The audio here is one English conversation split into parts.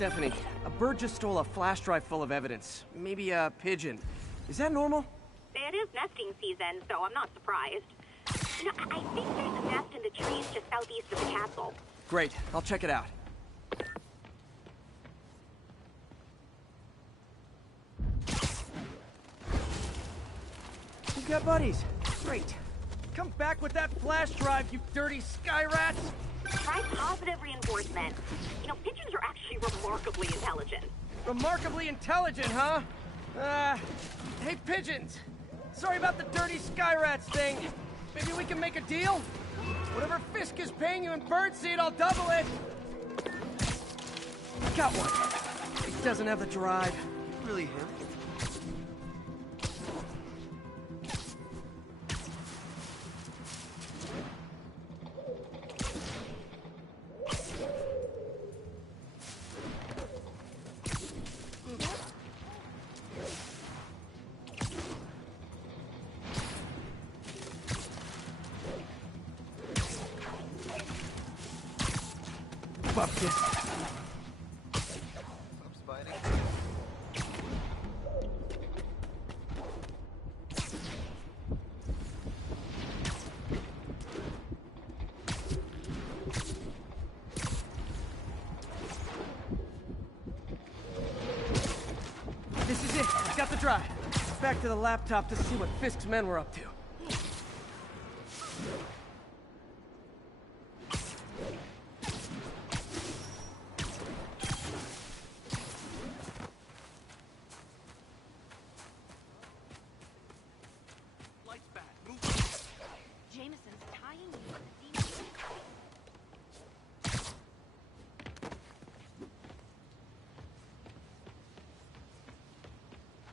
Stephanie, a bird just stole a flash drive full of evidence. Maybe a pigeon. Is that normal? It is nesting season, so I'm not surprised. You know, I think there's a nest in the trees just southeast of the castle. Great, I'll check it out. You've got buddies. Great. Come back with that flash drive, you dirty sky rats! Try positive reinforcement. You know, pigeons are actually remarkably intelligent. Remarkably intelligent, huh? Hey pigeons! Sorry about the dirty sky rats thing. Maybe we can make a deal? Whatever Fisk is paying you in birdseed, I'll double it! Got one. He doesn't have the drive. Really him? Fuck this. I'm spider. This is it. I've got the drive. Back to the laptop to see what Fisk's men were up to.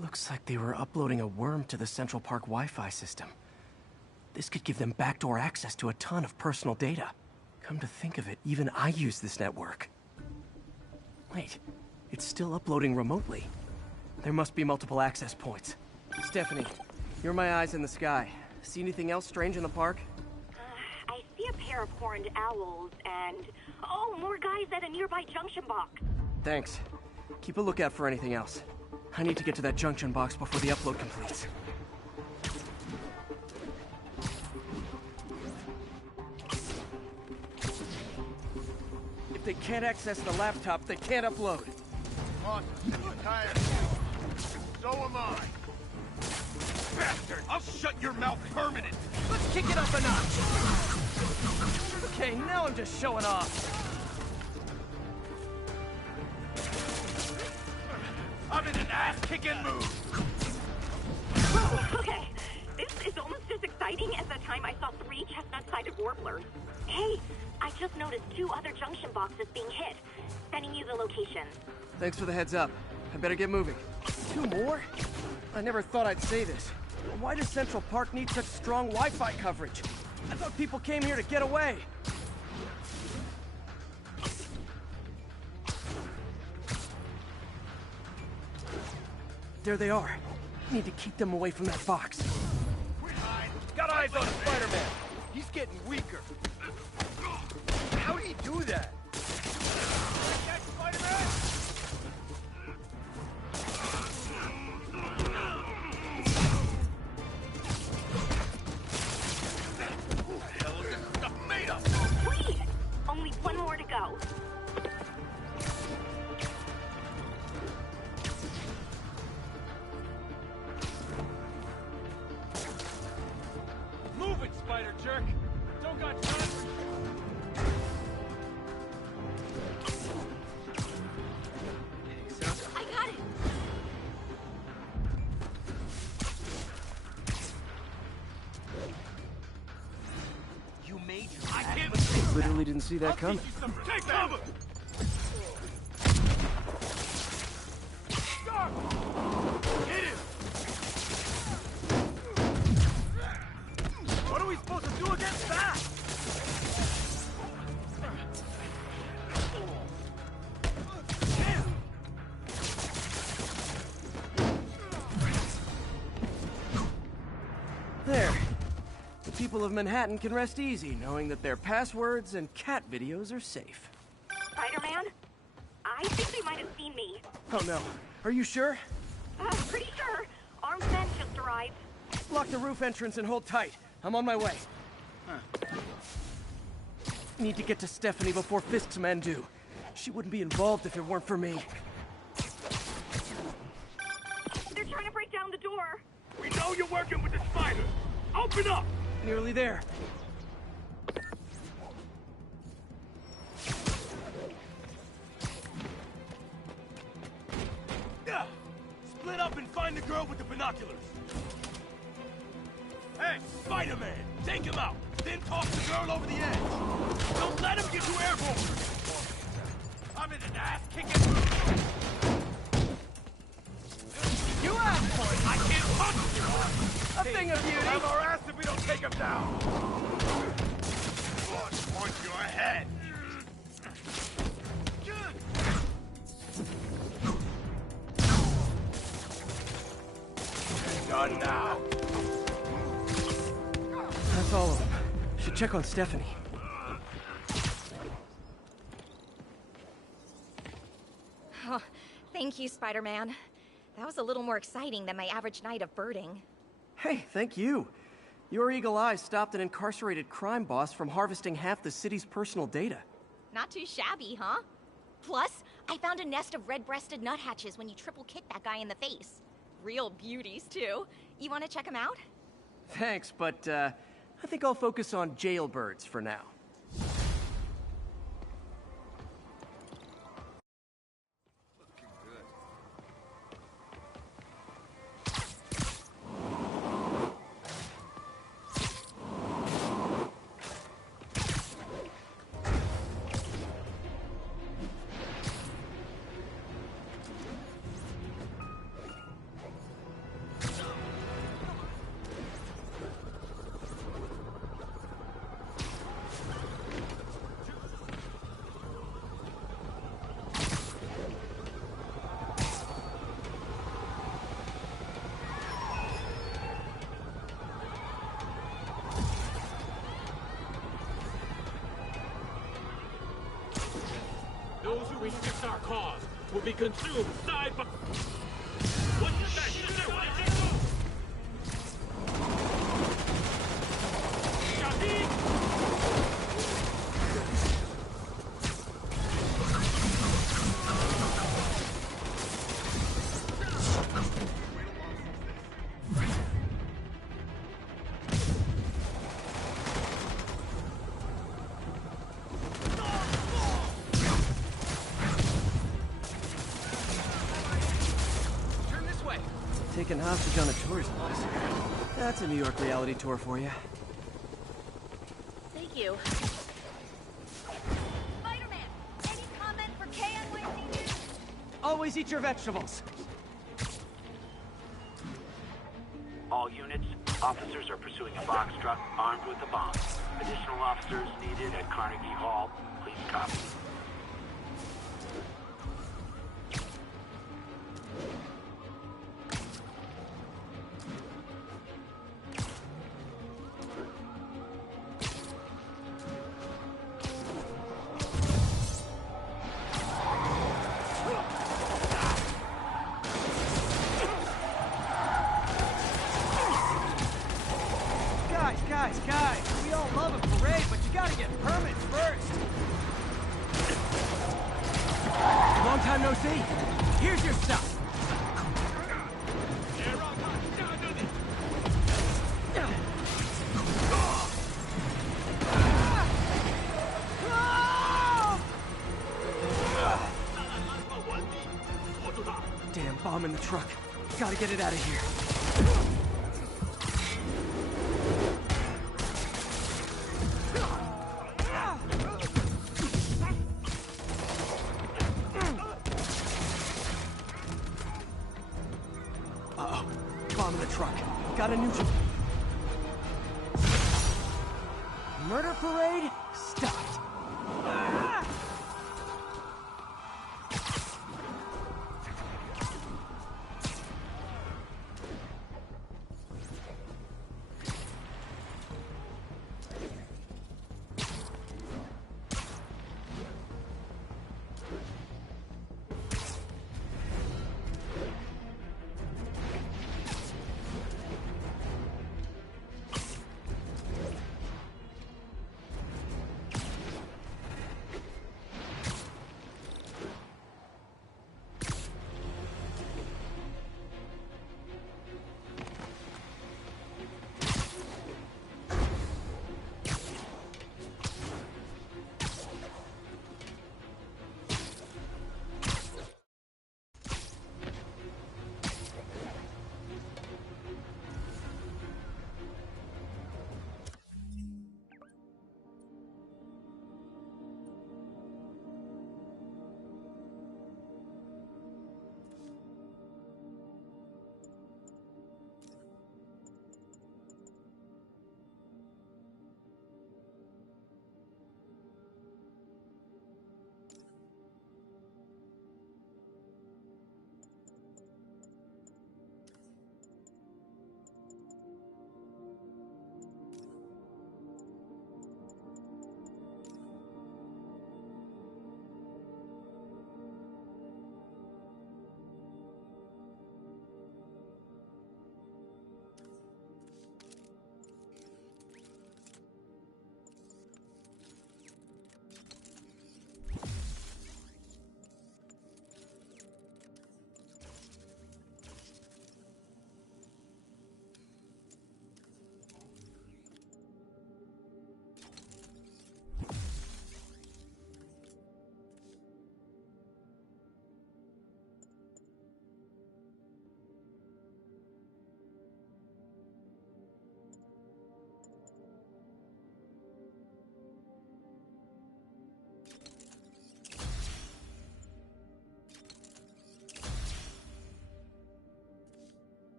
Looks like they were uploading a worm to the Central Park Wi-Fi system. This could give them backdoor access to a ton of personal data. Come to think of it, even I use this network. Wait, it's still uploading remotely. There must be multiple access points. Stephanie, you're my eyes in the sky. See anything else strange in the park? I see a pair of horned owls and... oh, more guys at a nearby junction box. Thanks. Keep a lookout for anything else. I need to get to that junction box before the upload completes. If they can't access the laptop, they can't upload. Awesome. I'm tired. So am I. Bastard! I'll shut your mouth permanent! Let's kick it up a notch! Okay, now I'm just showing off. I'm in an ass-kicking mood! Okay, this is almost as exciting as the time I saw 3 chestnut-sided warblers. Hey, I just noticed 2 other junction boxes being hit. Sending you the location. Thanks for the heads up. I better get moving. 2 more? I never thought I'd say this. Why does Central Park need such strong Wi-Fi coverage? I thought people came here to get away. There they are. Need to keep them away from that box. Got eyes on Spider-Man. He's getting weaker. How do you do that? Catch Spider-Man? What the hell is this stuff made of? Sweet! Only 1 more to go. Move it, Spider Jerk! Don't got time for you. I got it! You made your I can't Literally didn't see that coming. Take cover! Stop! Hit him! What are we supposed to do against that? There. The people of Manhattan can rest easy knowing that their passwords and cat videos are safe. Spider-Man? I think we might have seen me. Oh no. Are you sure? Pretty sure. Armed men just arrived. Block the roof entrance and hold tight. I'm on my way. Need to get to Stephanie before Fisk's men do. She wouldn't be involved if it weren't for me. They're trying to break down the door. We know you're working with the spiders. Open up! Nearly there. Yeah. Split up and find the girl with the binoculars. Hey, Spider-Man, take him out. Then toss the girl over the edge. Don't let him get you airborne. I'm in an ass-kicking mood. You asked for it. I can't touch you. A thing of beauty. Have our ass if we don't take him down. Punch your head. Done now. That's all of them. Should check on Stephanie. Oh, thank you, Spider-Man. That was a little more exciting than my average night of birding. Hey, thank you. Your eagle eyes stopped an incarcerated crime boss from harvesting half the city's personal data. Not too shabby, huh? Plus, I found a nest of red-breasted nuthatches when you triple kicked that guy in the face. Real beauties, too. You want to check them out? Thanks, but I think I'll focus on jailbirds for now. Those who resist our cause will be consumed side by... What's that? Taken hostage on a tourist bus. That's a New York reality tour for you. Thank you. Spider-Man, any comment for KNYC? Always eat your vegetables. All units, officers are pursuing a box truck armed with a bomb. Additional officers needed at Carnegie Hall. Please copy. Guys, we all love a parade, but you gotta get permits first. Long time no see. Here's your stuff. Damn bomb in the truck. Gotta get it out of here. Uh-oh. Bomb in the truck. Got a neutral. Murder parade stopped.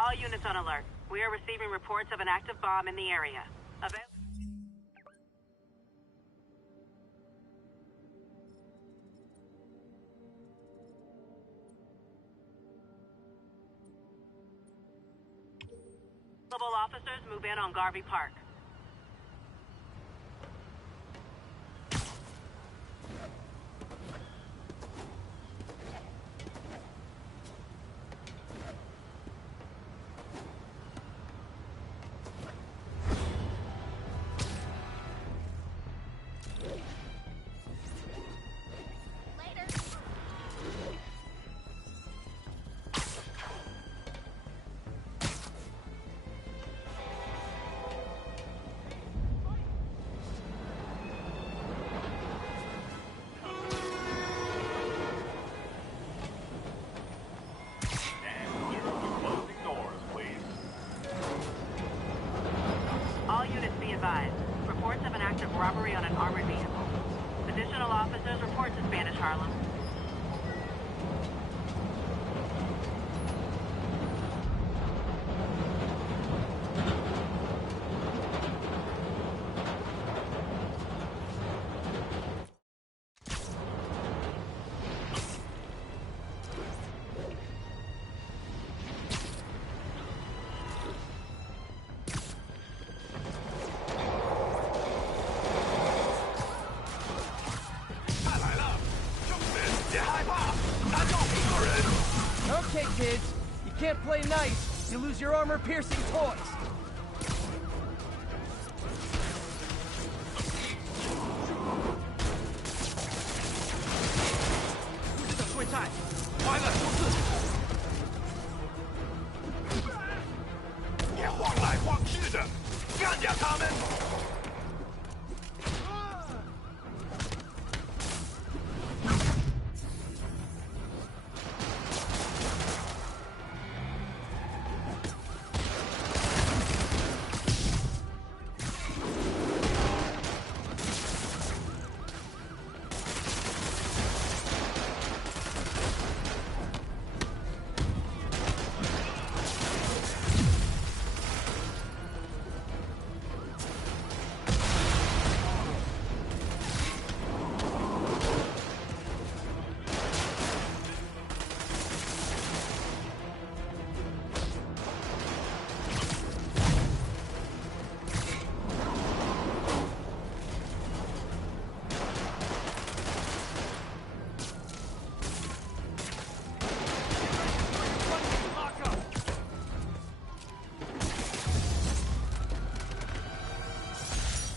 All units on alert. We are receiving reports of an active bomb in the area. Available officers move in on Garvey Park. Reports of an active robbery on an armored vehicle. Additional officers report to Spanish Harlem. Okay, kids. You can't play nice. You lose your armor-piercing toys.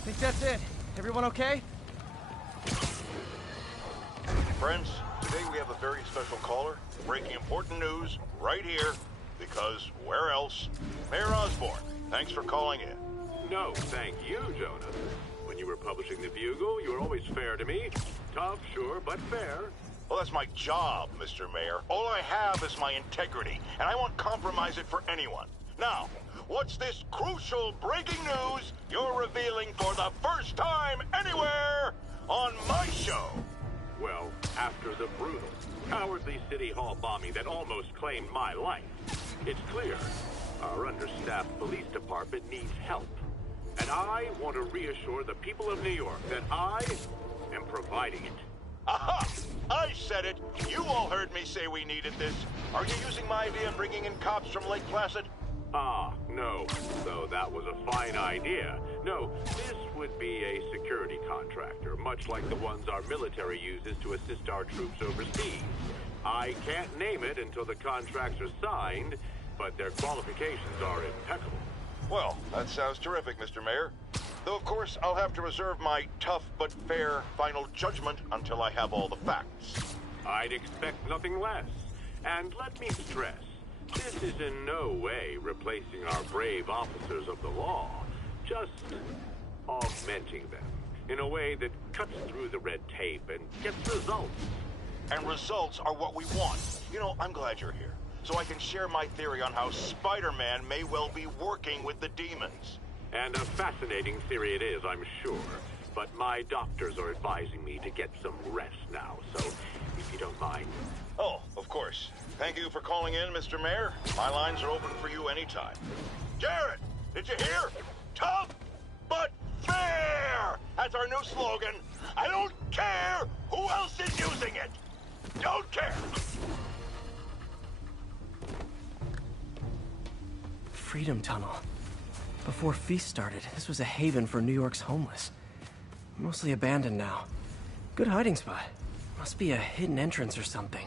Think that's it. Everyone okay? Friends, today we have a very special caller, breaking important news right here, because where else? Mayor Osborn, thanks for calling in. No, thank you, Jonah. When you were publishing the Bugle, you were always fair to me. Tough, sure, but fair. Well, that's my job, Mr. Mayor. All I have is my integrity, and I won't compromise it for anyone. Now, what's this crucial breaking news you're revealing for the first time anywhere on my show? Well, after the brutal, cowardly City Hall bombing that almost claimed my life, it's clear our understaffed police department needs help. And I want to reassure the people of New York that I am providing it. Aha! I said it! You all heard me say we needed this. Are you using my idea of bringing in cops from Lake Placid? Ah, no. Though that was a fine idea. No, this would be a security contractor, much like the ones our military uses to assist our troops overseas. I can't name it until the contracts are signed, but their qualifications are impeccable. Well, that sounds terrific, Mr. Mayor. Though, of course, I'll have to reserve my tough but fair final judgment until I have all the facts. I'd expect nothing less. And let me stress, this is in no way replacing our brave officers of the law, just augmenting them in a way that cuts through the red tape and gets results. And results are what we want. You know, I'm glad you're here, so I can share my theory on how Spider-Man may well be working with the demons. And a fascinating theory it is, I'm sure. But my doctors are advising me to get some rest now, so if you don't mind, Oh, of course. Thank you for calling in, Mr. Mayor. My lines are open for you anytime. Jared, did you hear? Tough, but fair! That's our new slogan. I don't care who else is using it. Don't care. Freedom Tunnel. Before Feast started, this was a haven for New York's homeless. Mostly abandoned now. Good hiding spot. Must be a hidden entrance or something.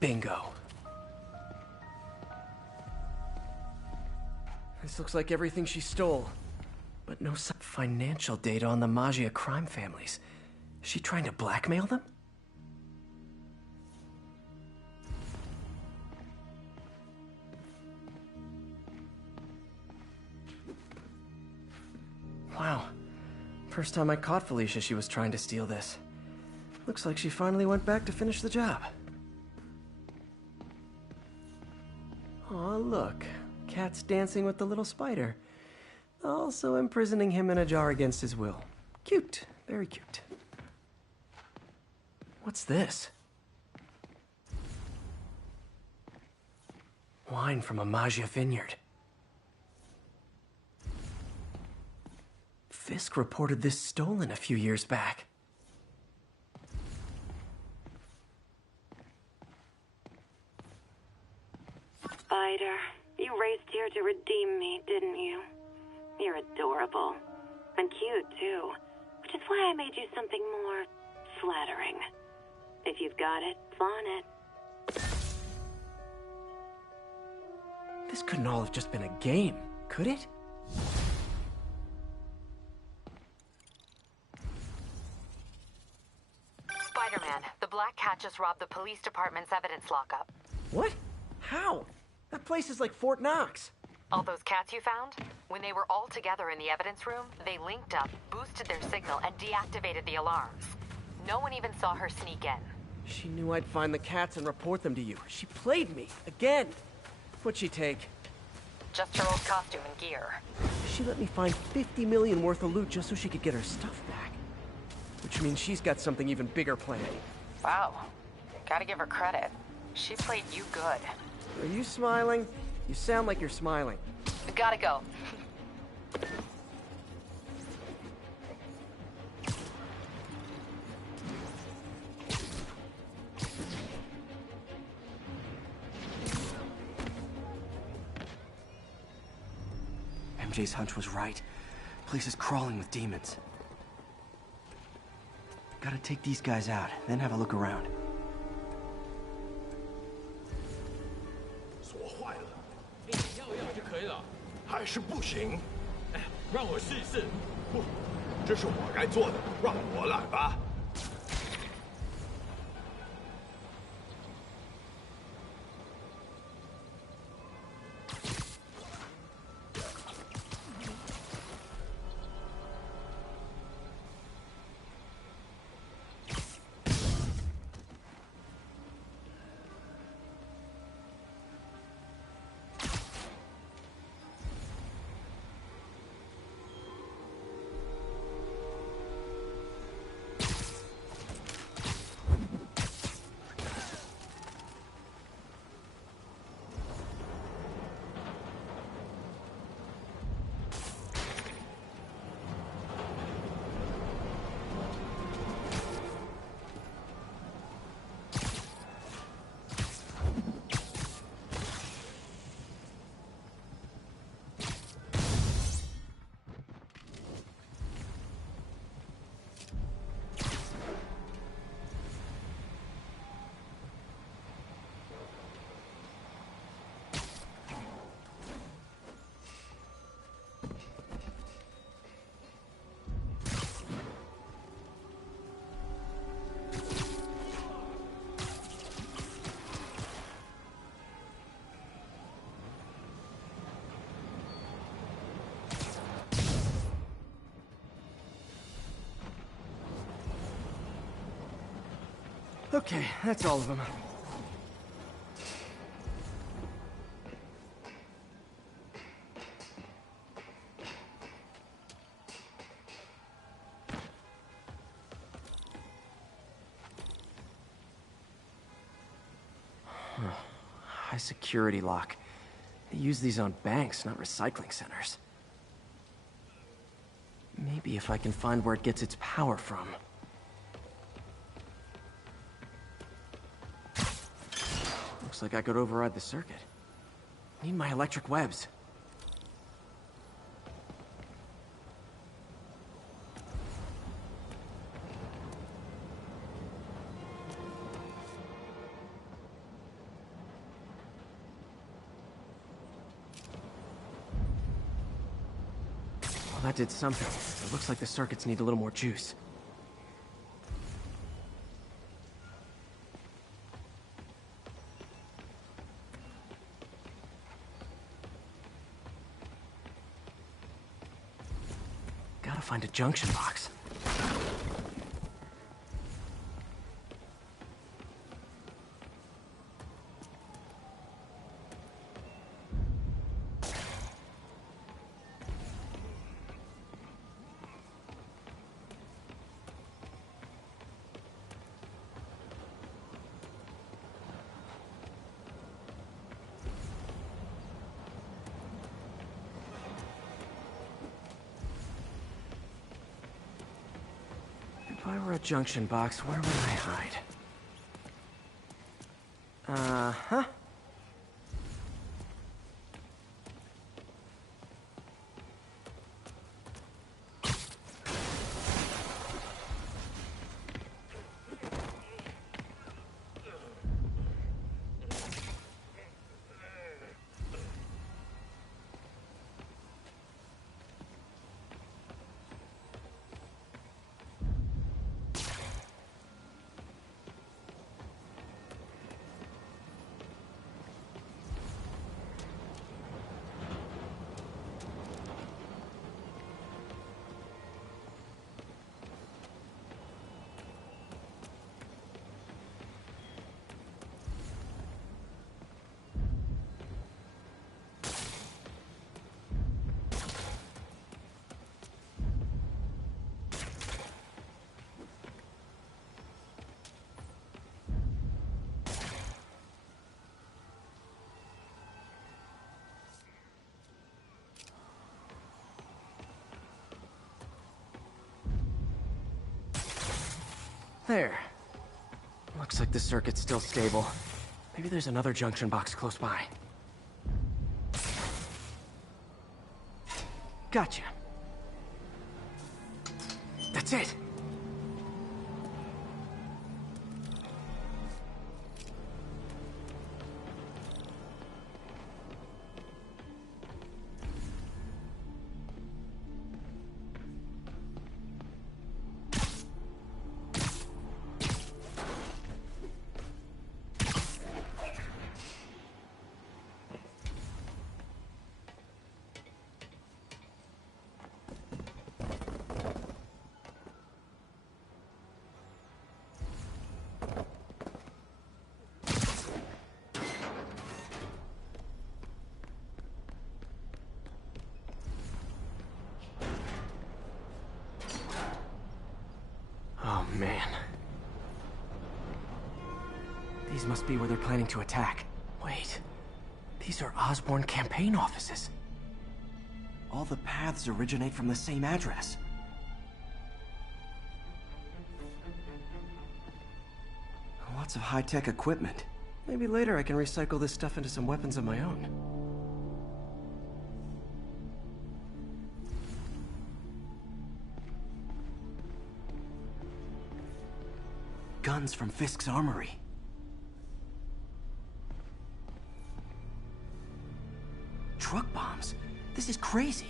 Bingo. This looks like everything she stole. But no financial data on the Maggia crime families. Is she trying to blackmail them? Wow. First time I caught Felicia, she was trying to steal this. Looks like she finally went back to finish the job. Aw, look. Cat's dancing with the little spider. Also imprisoning him in a jar against his will. Cute. Very cute. What's this? Wine from a Maggia vineyard. Fisk reported this stolen a few years back. Spider, you raced here to redeem me, didn't you? You're adorable. And cute, too. Which is why I made you something more flattering. If you've got it, flaunt it. This couldn't all have just been a game, could it? Spider-Man, the Black Cat just robbed the police department's evidence lockup. What? How? That place is like Fort Knox. All those cats you found? When they were all together in the evidence room, they linked up, boosted their signal, and deactivated the alarms. No one even saw her sneak in. She knew I'd find the cats and report them to you. She played me, again. What'd she take? Just her old costume and gear. She let me find 50 million worth of loot just so she could get her stuff back. Which means she's got something even bigger planned. Wow. Gotta give her credit. She played you good. Are you smiling? You sound like you're smiling. Gotta go. MJ's hunch was right. Place is crawling with demons. Gotta take these guys out, then have a look around. 锁坏了，你要就可以了，还是不行。哎，让我试一试。不，这是我该做的，让我来吧。Okay, that's all of them. High security lock. They use these on banks, not recycling centers. Maybe if I can find where it gets its power from. Looks like I could override the circuit. Need my electric webs. Well, that did something. It looks like the circuits need a little more juice. Gotta find a junction box. If I were a junction box, where would I hide? Uh-huh. There. Looks like the circuit's still stable. Maybe there's another junction box close by. Gotcha. That's it! Oh, man. These must be where they're planning to attack. Wait. These are Osborn campaign offices. All the paths originate from the same address. Lots of high-tech equipment. Maybe later I can recycle this stuff into some weapons of my own. Guns from Fisk's armory. Truck bombs? This is crazy.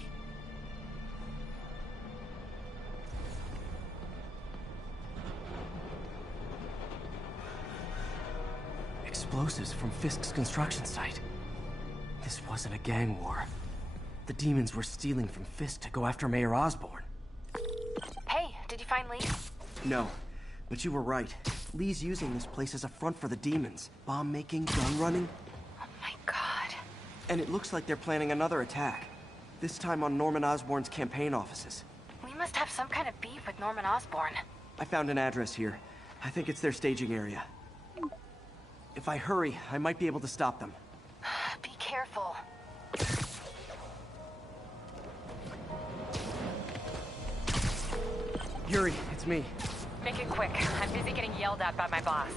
Explosives from Fisk's construction site. This wasn't a gang war. The demons were stealing from Fisk to go after Mayor Osborn. Hey, did you find Lee? No. But you were right. Lee's using this place as a front for the demons. Bomb making, gun running. Oh my god. And it looks like they're planning another attack. This time on Norman Osborn's campaign offices. We must have some kind of beef with Norman Osborn. I found an address here. I think it's their staging area. If I hurry, I might be able to stop them. Be careful. Yuri, it's me. Make it quick. I'm busy getting yelled at by my boss.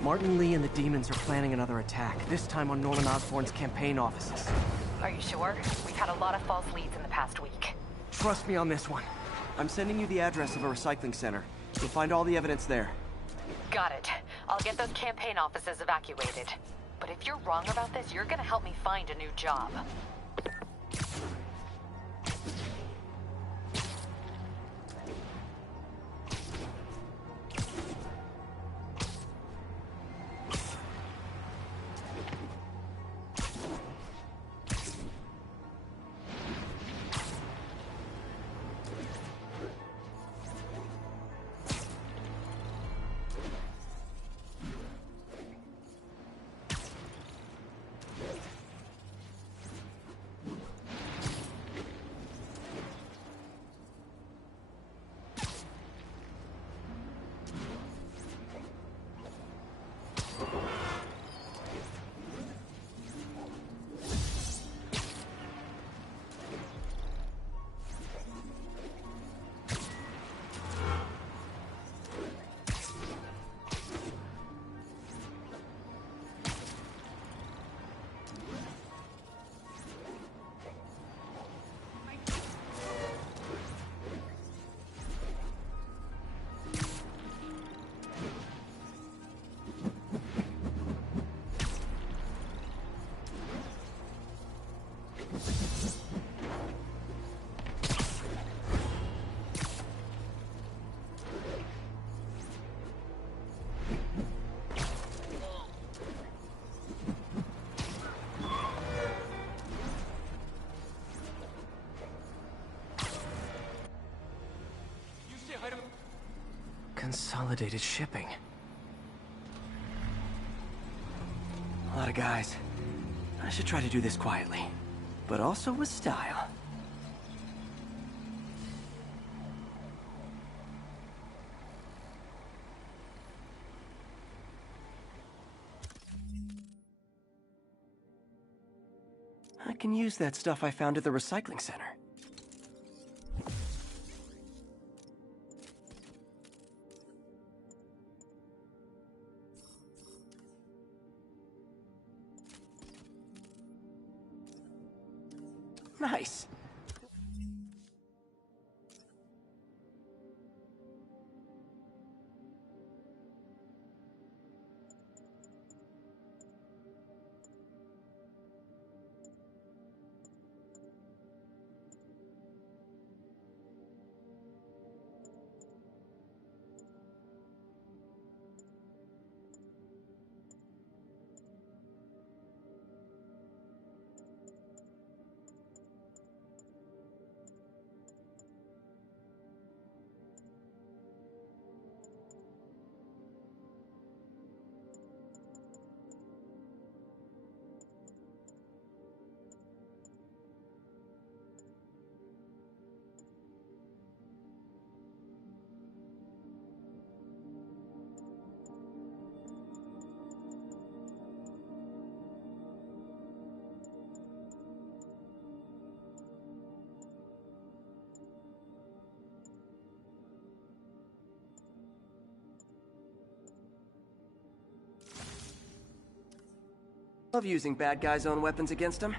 Martin Lee and the demons are planning another attack, this time on Norman Osborn's campaign offices. Are you sure? We've had a lot of false leads in the past week. Trust me on this one. I'm sending you the address of a recycling center. You'll find all the evidence there. Got it. I'll get those campaign offices evacuated. But if you're wrong about this, you're gonna help me find a new job. Consolidated shipping. A lot of guys. I should try to do this quietly, but also with style. I can use that stuff I found at the recycling center. Nice. Love using bad guys' own weapons against them.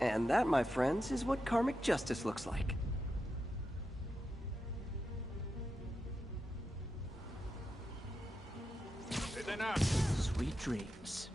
And that, my friends, is what karmic justice looks like. Sweet dreams.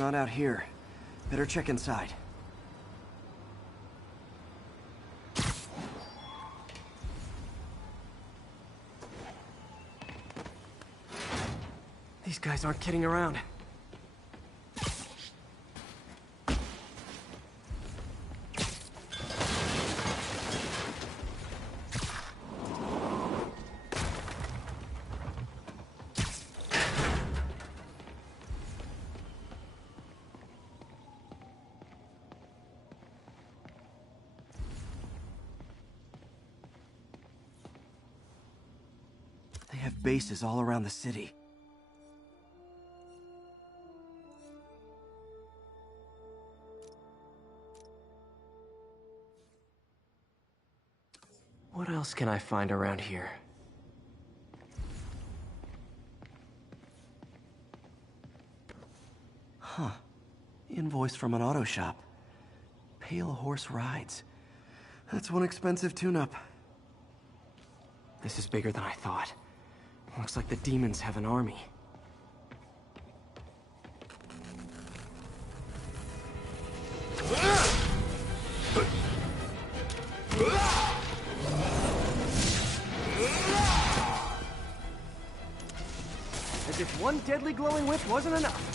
not out here. Better check inside. These guys aren't kidding around. They have bases all around the city. What else can I find around here? Huh. Invoice from an auto shop. Pale Horse Rides. That's one expensive tune-up. This is bigger than I thought. Looks like the demons have an army. As if one deadly glowing whip wasn't enough.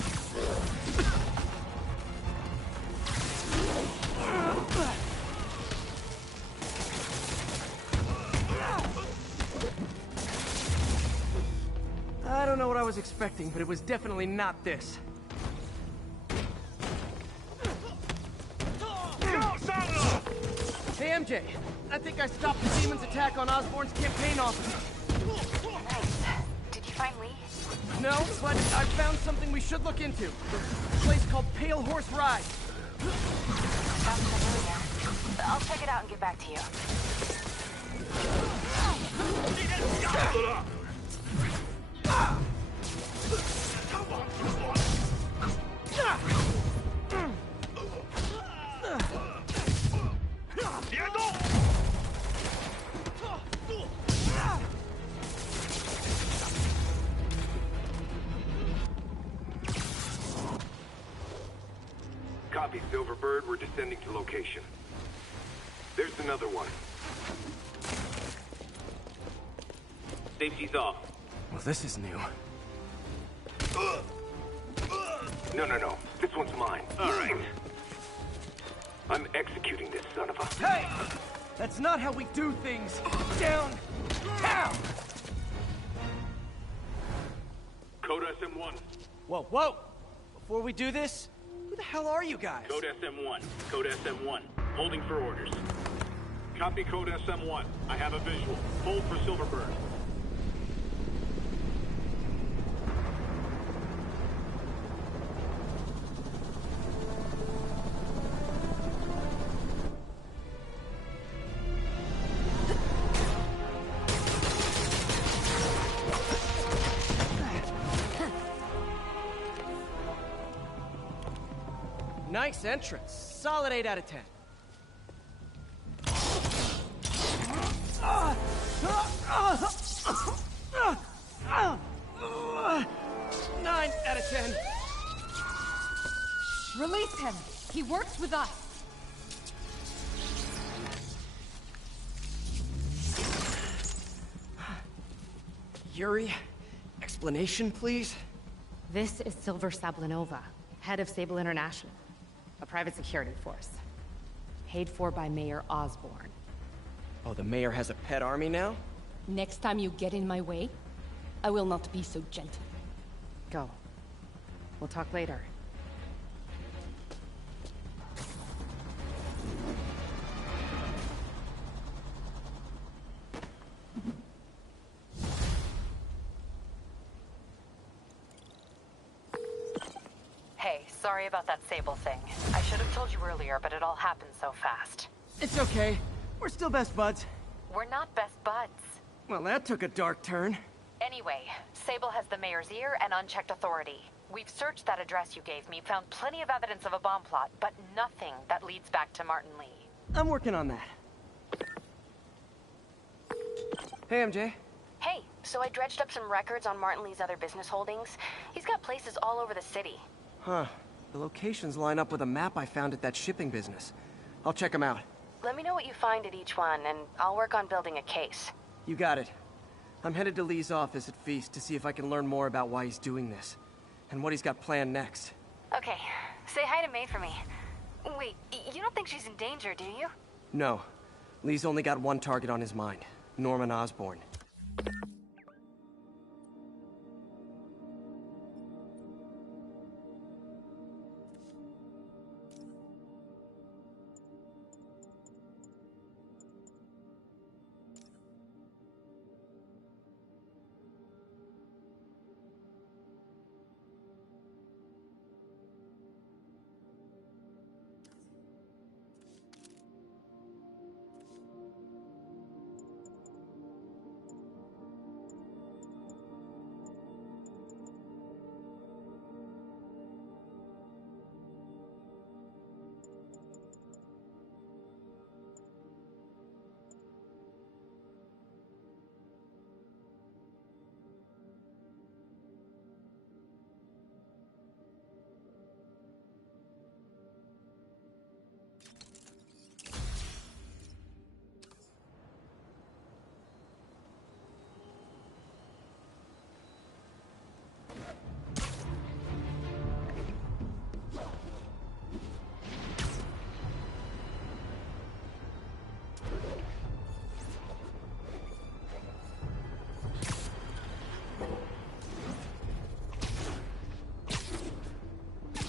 I don't know what I was expecting, but it was definitely not this. Hey MJ, I think I stopped the demon's attack on Osborn's campaign office. Nice. Did you find Lee? No, but I found something we should look into. A place called Pale Horse Ride. Sounds familiar. I'll check it out and get back to you. Copy, Silverbird. We're descending to location. There's another one. Safety's off. Well, this is new. No. This one's mine. All right. I'm executing this son of a... Hey! That's not how we do things! Down! Down! Code SM1. Whoa! Before we do this, who the hell are you guys? Code SM1. Code SM1. Holding for orders. Copy Code SM1. I have a visual. Hold for Silverbird. Nice entrance. Solid 8 out of 10. 9 out of 10. Release him. He works with us. Yuri, explanation, please? This is Silver Sablinova, head of Sable International, a private security force. Paid for by Mayor Osborn. Oh, the mayor has a pet army now? Next time you get in my way, I will not be so gentle. Go. We'll talk later. Hey, sorry about that Sable thing. I should have told you earlier, but it all happened so fast. It's okay. We're still best buds. We're not best buds. Well, that took a dark turn. Anyway, Sable has the mayor's ear and unchecked authority. We've searched that address you gave me, found plenty of evidence of a bomb plot, but nothing that leads back to Martin Lee. I'm working on that. Hey, MJ. Hey, so I dredged up some records on Martin Lee's other business holdings. He's got places all over the city. Huh. The locations line up with a map I found at that shipping business. I'll check them out. Let me know what you find at each one, and I'll work on building a case. You got it. I'm headed to Lee's office at Feast to see if I can learn more about why he's doing this, and what he's got planned next. Okay, say hi to May for me. Wait, you don't think she's in danger, do you? No. Lee's only got one target on his mind, Norman Osborn.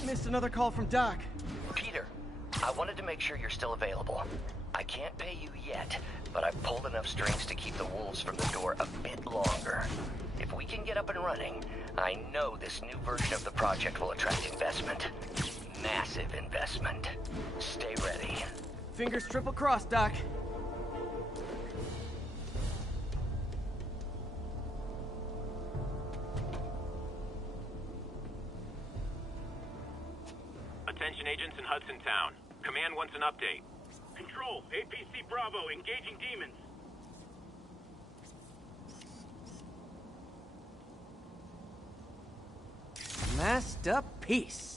Missed another call from Doc. Peter, I wanted to make sure you're still available. I can't pay you yet, but I've pulled enough strings to keep the wolves from the door a bit longer. If we can get up and running, I know this new version of the project will attract investment. Massive investment. Stay ready. Fingers triple crossed, Doc. Attention agents in Hudson Town. Command wants an update. Control, APC Bravo, engaging demons. Masked up peace.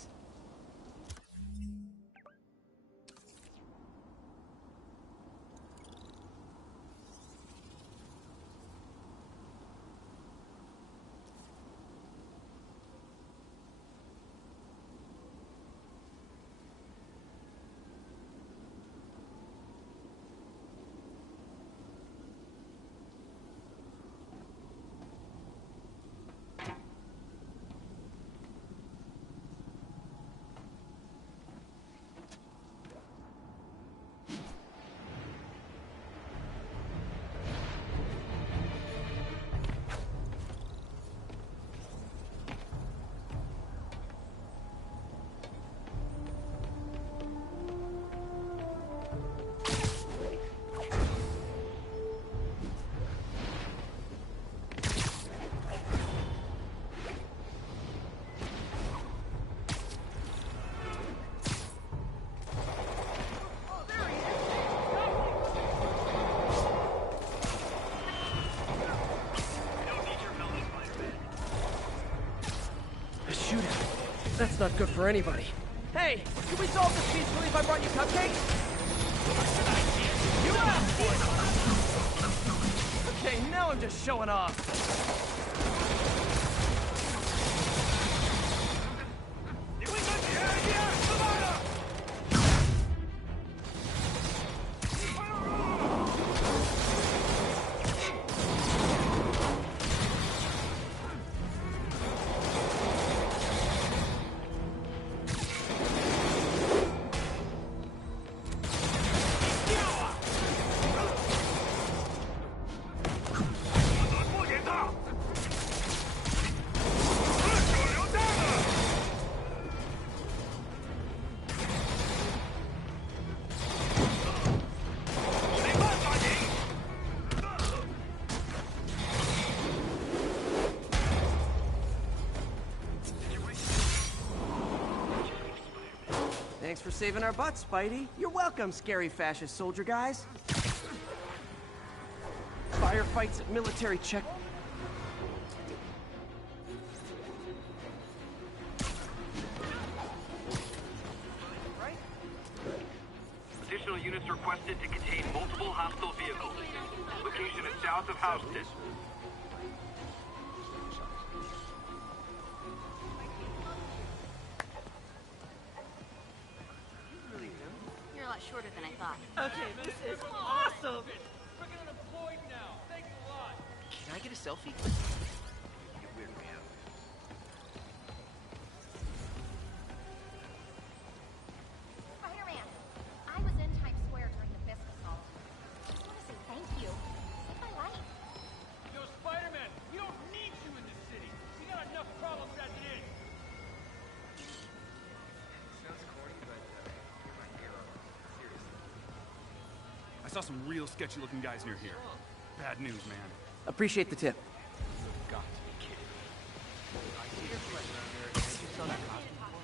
That's not good for anybody. Hey, can we solve this peacefully if I brought you cupcakes? Okay, now I'm just showing off. Thanks for saving our butts, Spidey. You're welcome, scary fascist soldier guys. Firefights at military check... units requested to contain multiple hostile vehicles. Location is south of Houston. You're a lot shorter than I thought. Okay, this is awesome! Freaking unemployed now. Thanks a lot. Can I get a selfie? Get weird, man. Spider-Man, I was in Times Square during the Fisk assault. I just want to say thank you. You saved my life. Yo, Spider-Man, we don't need you in this city. We got enough problems as it is. Sounds corny, but you're my hero. Seriously. I saw some real sketchy-looking guys near here. Bad news, man. Appreciate the tip. You've got to be kidding me. I see your friend around here. You saw that costume before?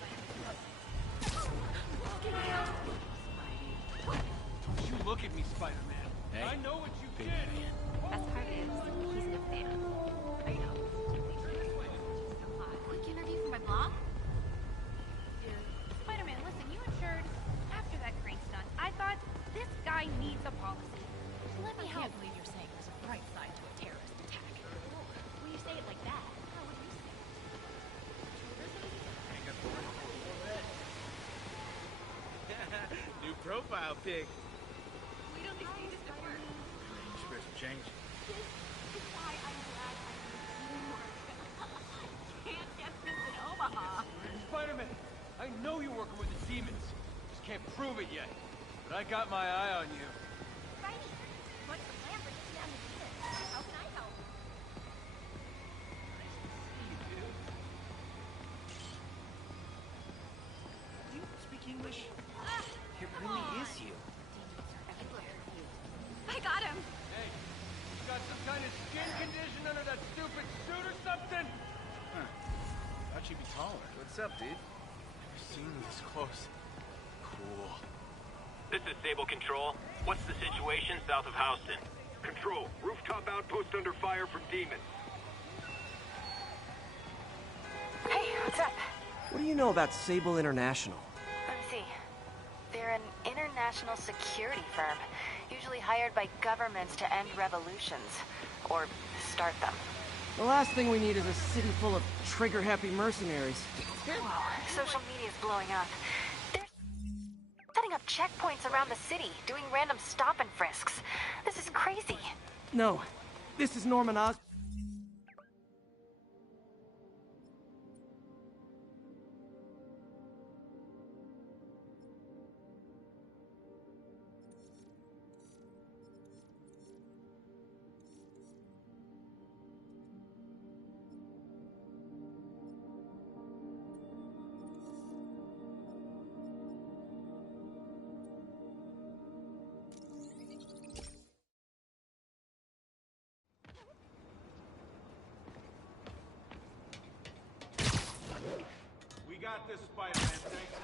Don't you look at me, Spider-Man. Hey. I know what you did. Best part is, he's a fan. I know. Quick interview for my blog? Spider-Man, listen, you insured after that crane stunt. I thought this guy needs a policy. Let me help. I can't believe you're saying there's a bright side to a terrorist attack. When you say it like that, how would you say it? New profile pic. We don't need this to work. You better change. This is why I'm glad I need teamwork. I can't get this in Omaha. Spider-Man, I know you're working with the demons. Just can't prove it yet. But I got my eye on you. Spidey, what's the plan for taking down the demons? How can I help? Do you speak English? It really is you. I got him. Hey, you got some kind of skin condition under that stupid suit or something? Huh. Thought you'd be taller. What's up, dude? Never seen you this close. Cool. This is Sable Control. What's the situation south of Houston? Control, rooftop outpost under fire from demons. Hey, what's up? What do you know about Sable International? Let me see. They're an international security firm, usually hired by governments to end revolutions, or start them. The last thing we need is a city full of trigger-happy mercenaries. Whoa, social media's blowing up. They're setting up checkpoints around the city, doing random stop and frisks. This is crazy. No, this is Norman Os... We got this, Spider-Man. Thanks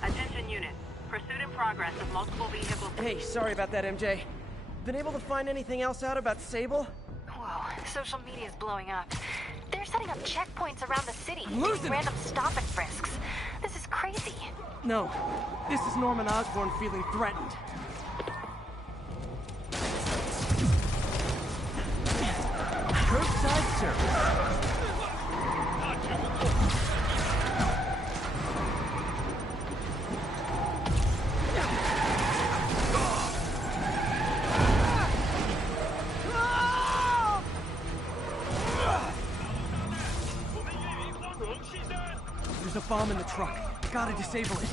anyway. Attention units. Pursuit in progress of multiple vehicles. Hey, sorry about that, MJ. Been able to find anything else out about Sable? Whoa, social media's blowing up. They're setting up checkpoints around the city, I'm doing losing it. random stop and frisks. This is crazy. No, this is Norman Osborn feeling threatened. Curbside service. There's a bomb in the truck. Gotta disable it.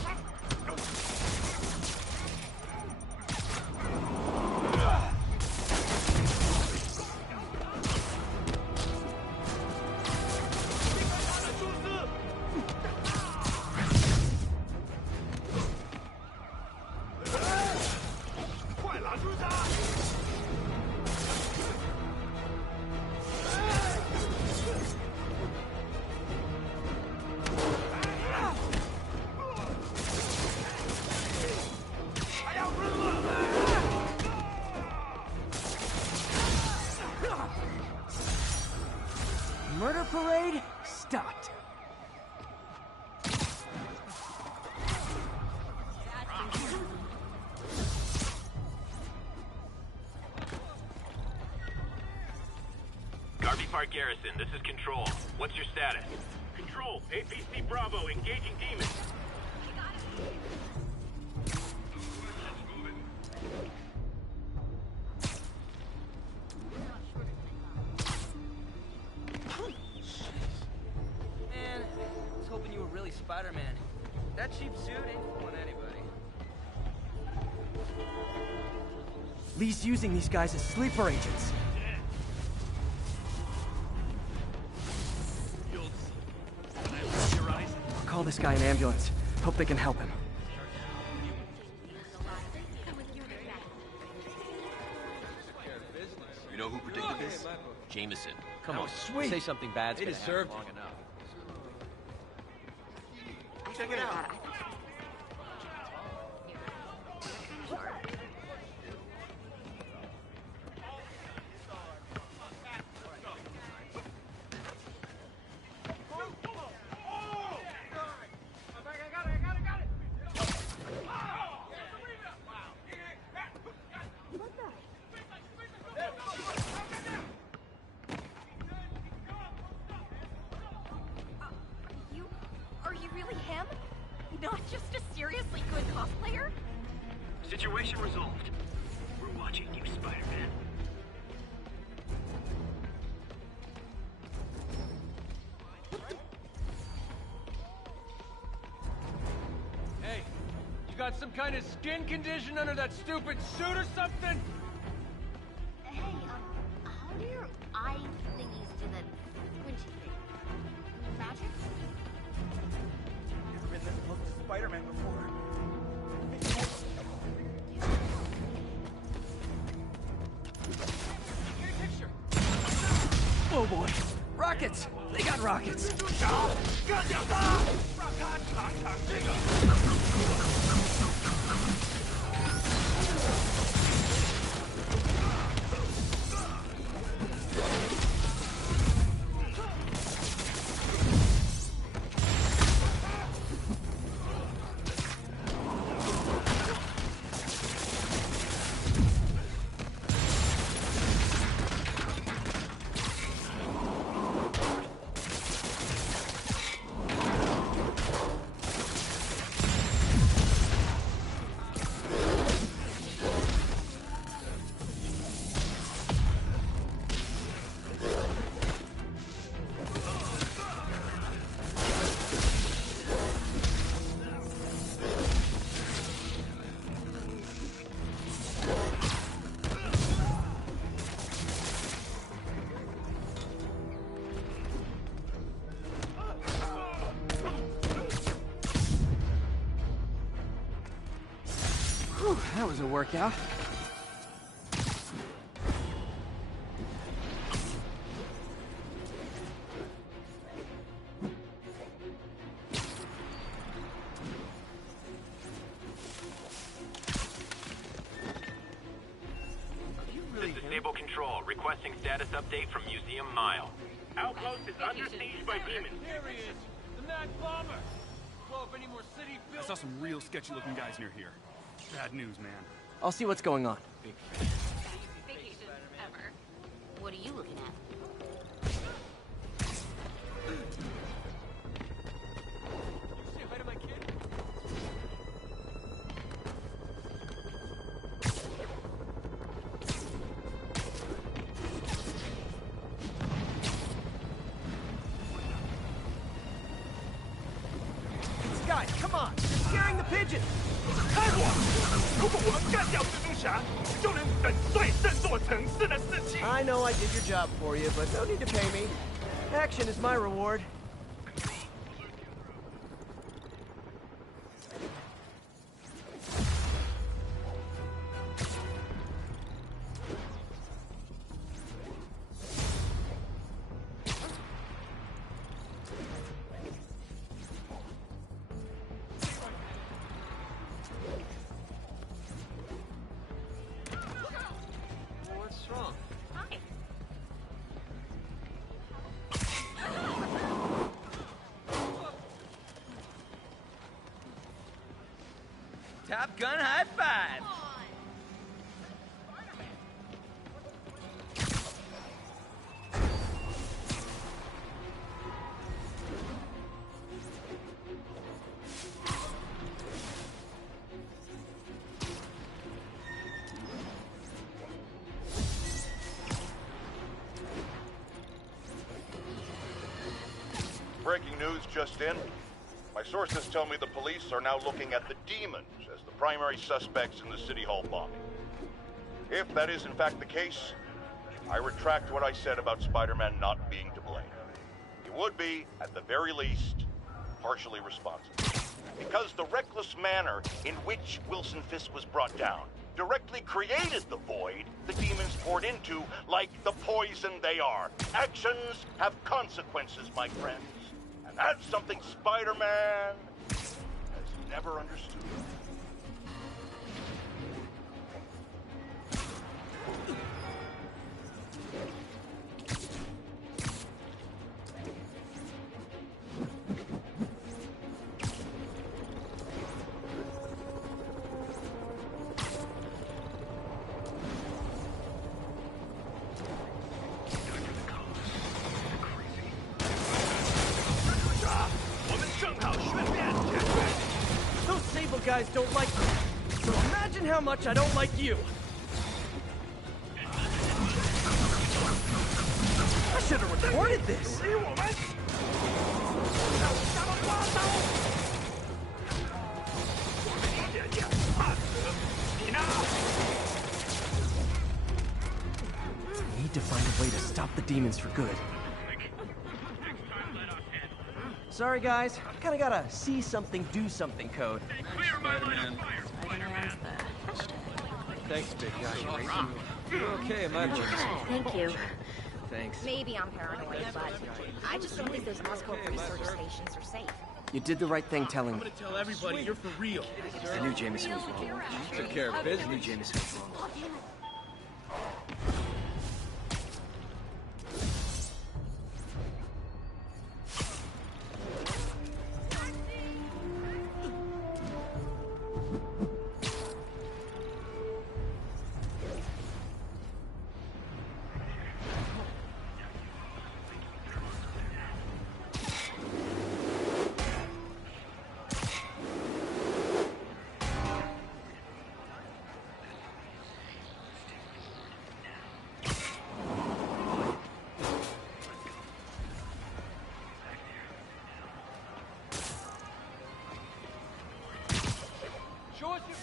Murder parade stopped. Park Garrison, this is Control. What's your status? Control, APC Bravo, engaging demons. Man, I was hoping you were really Spider-Man. That cheap suit ain't fooling anybody. Lee's using these guys as sleeper agents. I'll call this guy an ambulance. Hope they can help him. You know who predicted this? Jameson. Come on, sweet. say something bad's They gonna deserved happen long enough. Check it out. Are you really him? Not just a seriously good cosplayer? Situation resolved. We're watching you, Spider-Man. Hey, you got some kind of skin condition under that stupid suit or something? Hey, how do your eye thingies do the squinty thing? Magic? Never been this close to Spider-Man before. Get a picture. Oh boy. Rockets! They got rockets! Whew, that was a workout. This is Stable Control, requesting status update from Museum Mile. Outpost is under siege by demons. Here he is, the Mad Bomber. Blow up any more city I buildings. saw some real sketchy looking guys near here. Bad news, man. I'll see what's going on. Vacation ever. What are you looking at? Say hi to my kid. These guys, come on! You're scaring the pigeons! 开火！如果我们干掉蜘蛛侠，就能粉碎这座城市的士气。 I know I did your job for you, but no need to pay me. Action is my reward. What's wrong? Hi. Top Gun high five! Breaking news just in. My sources tell me the police are now looking at the demons as the primary suspects in the City Hall bombing. If that is in fact the case, I retract what I said about Spider-Man not being to blame. He would be, at the very least, partially responsible. Because the reckless manner in which Wilson Fisk was brought down directly created the void the demons poured into, like the poison they are. Actions have consequences, my friends. And that's something Spider-Man has never understood. Those Sable guys don't like me. So imagine how much I don't like you. I should have recorded this. I need to find a way to stop the demons for good. Sorry, guys. Kinda gotta see something, do something code. Spider-Man. Thanks, big guy. You're okay, am I? Thank you. Thanks. Maybe I'm paranoid, but I just don't think those Oscorp research stations are safe. You did the right thing telling me. I'm gonna tell everybody you're for real. I knew Jameson was wrong. Took care of business. I knew Jameson was wrong. Show us your...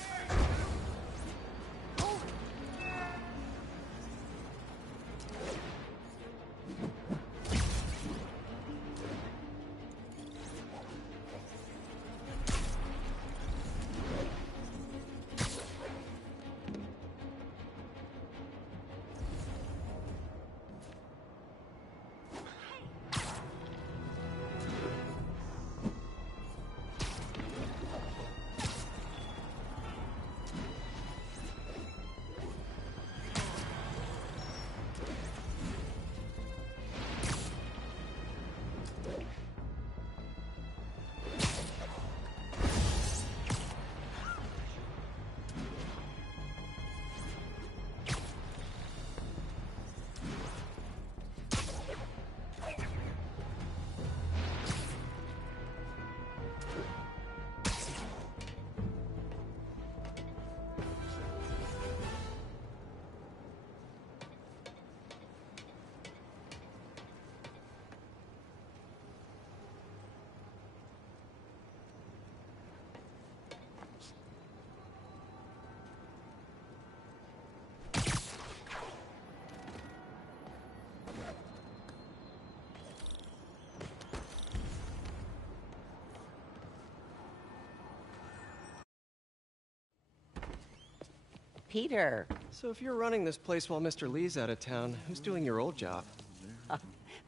Peter. So if you're running this place while Mr. Lee's out of town, who's doing your old job?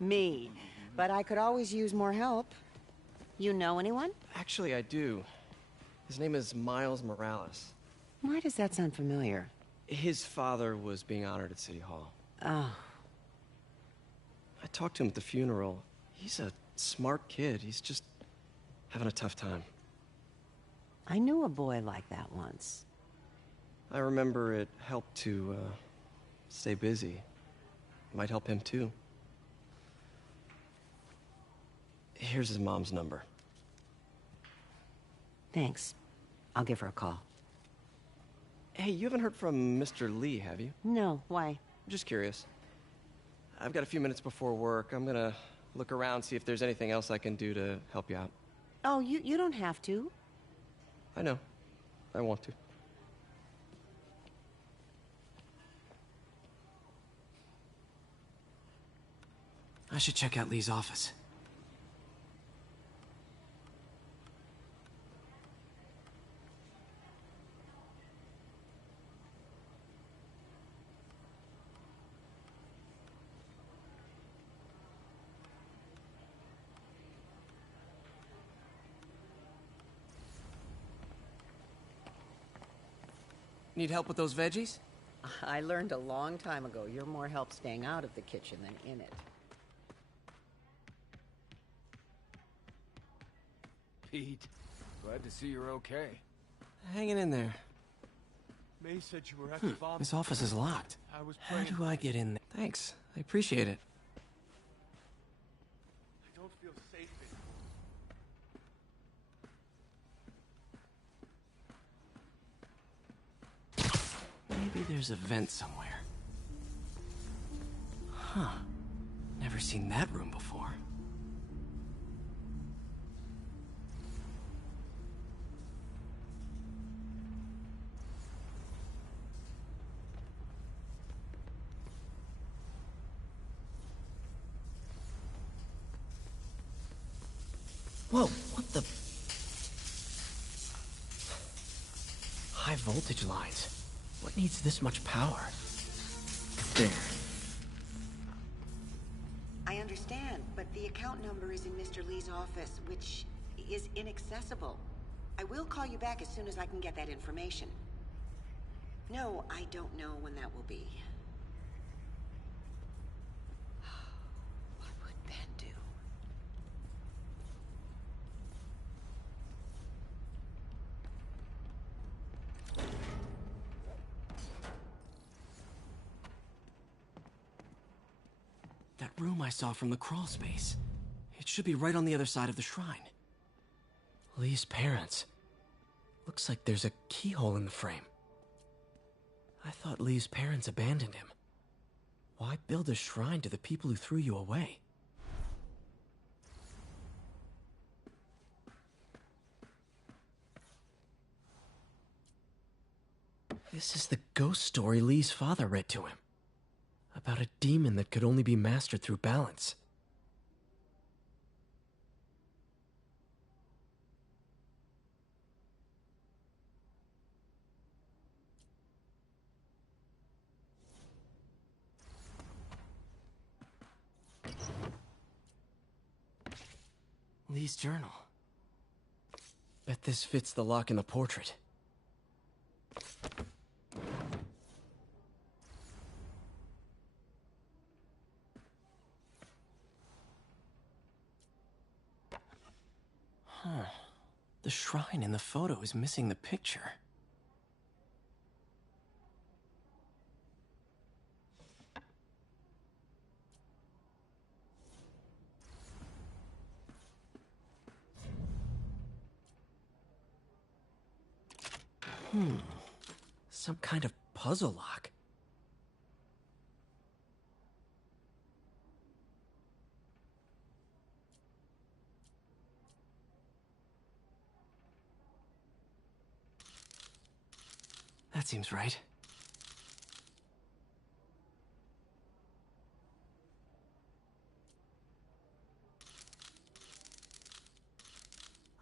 Me. But I could always use more help. You know anyone? Actually, I do. His name is Miles Morales. Why does that sound familiar? His father was being honored at City Hall. Oh. I talked to him at the funeral. He's a smart kid. He's just having a tough time. I knew a boy like that once. I remember it helped to, stay busy. Might help him, too. Here's his mom's number. Thanks. I'll give her a call. Hey, you haven't heard from Mr. Lee, have you? No, why? I'm just curious. I've got a few minutes before work. I'm gonna look around, see if there's anything else I can do to help you out. Oh, you don't have to. I know. I want to. I should check out Lee's office. Need help with those veggies? I learned a long time ago you're more help staying out of the kitchen than in it. Pete, glad to see you're okay. Hanging in there. May said you were at the bomb. This office is locked. I was How praying. do I get in there? Thanks. I appreciate it. I don't feel safe anymore. Maybe there's a vent somewhere. Huh. Never seen that room before. Whoa, what the? High voltage lines. What needs this much power? There. I understand, but the account number is in Mr. Lee's office, which is inaccessible. I will call you back as soon as I can get that information. No, I don't know when that will be. What would Ben do? That room I saw from the crawl space. It should be right on the other side of the shrine. Lee's parents. Looks like there's a keyhole in the frame. I thought Lee's parents abandoned him. Why build a shrine to the people who threw you away? This is the ghost story Lee's father read to him. About a demon that could only be mastered through balance. Lee's journal. Bet this fits the lock in the portrait. Huh. The shrine in the photo is missing the picture. Some kind of puzzle lock. That seems right.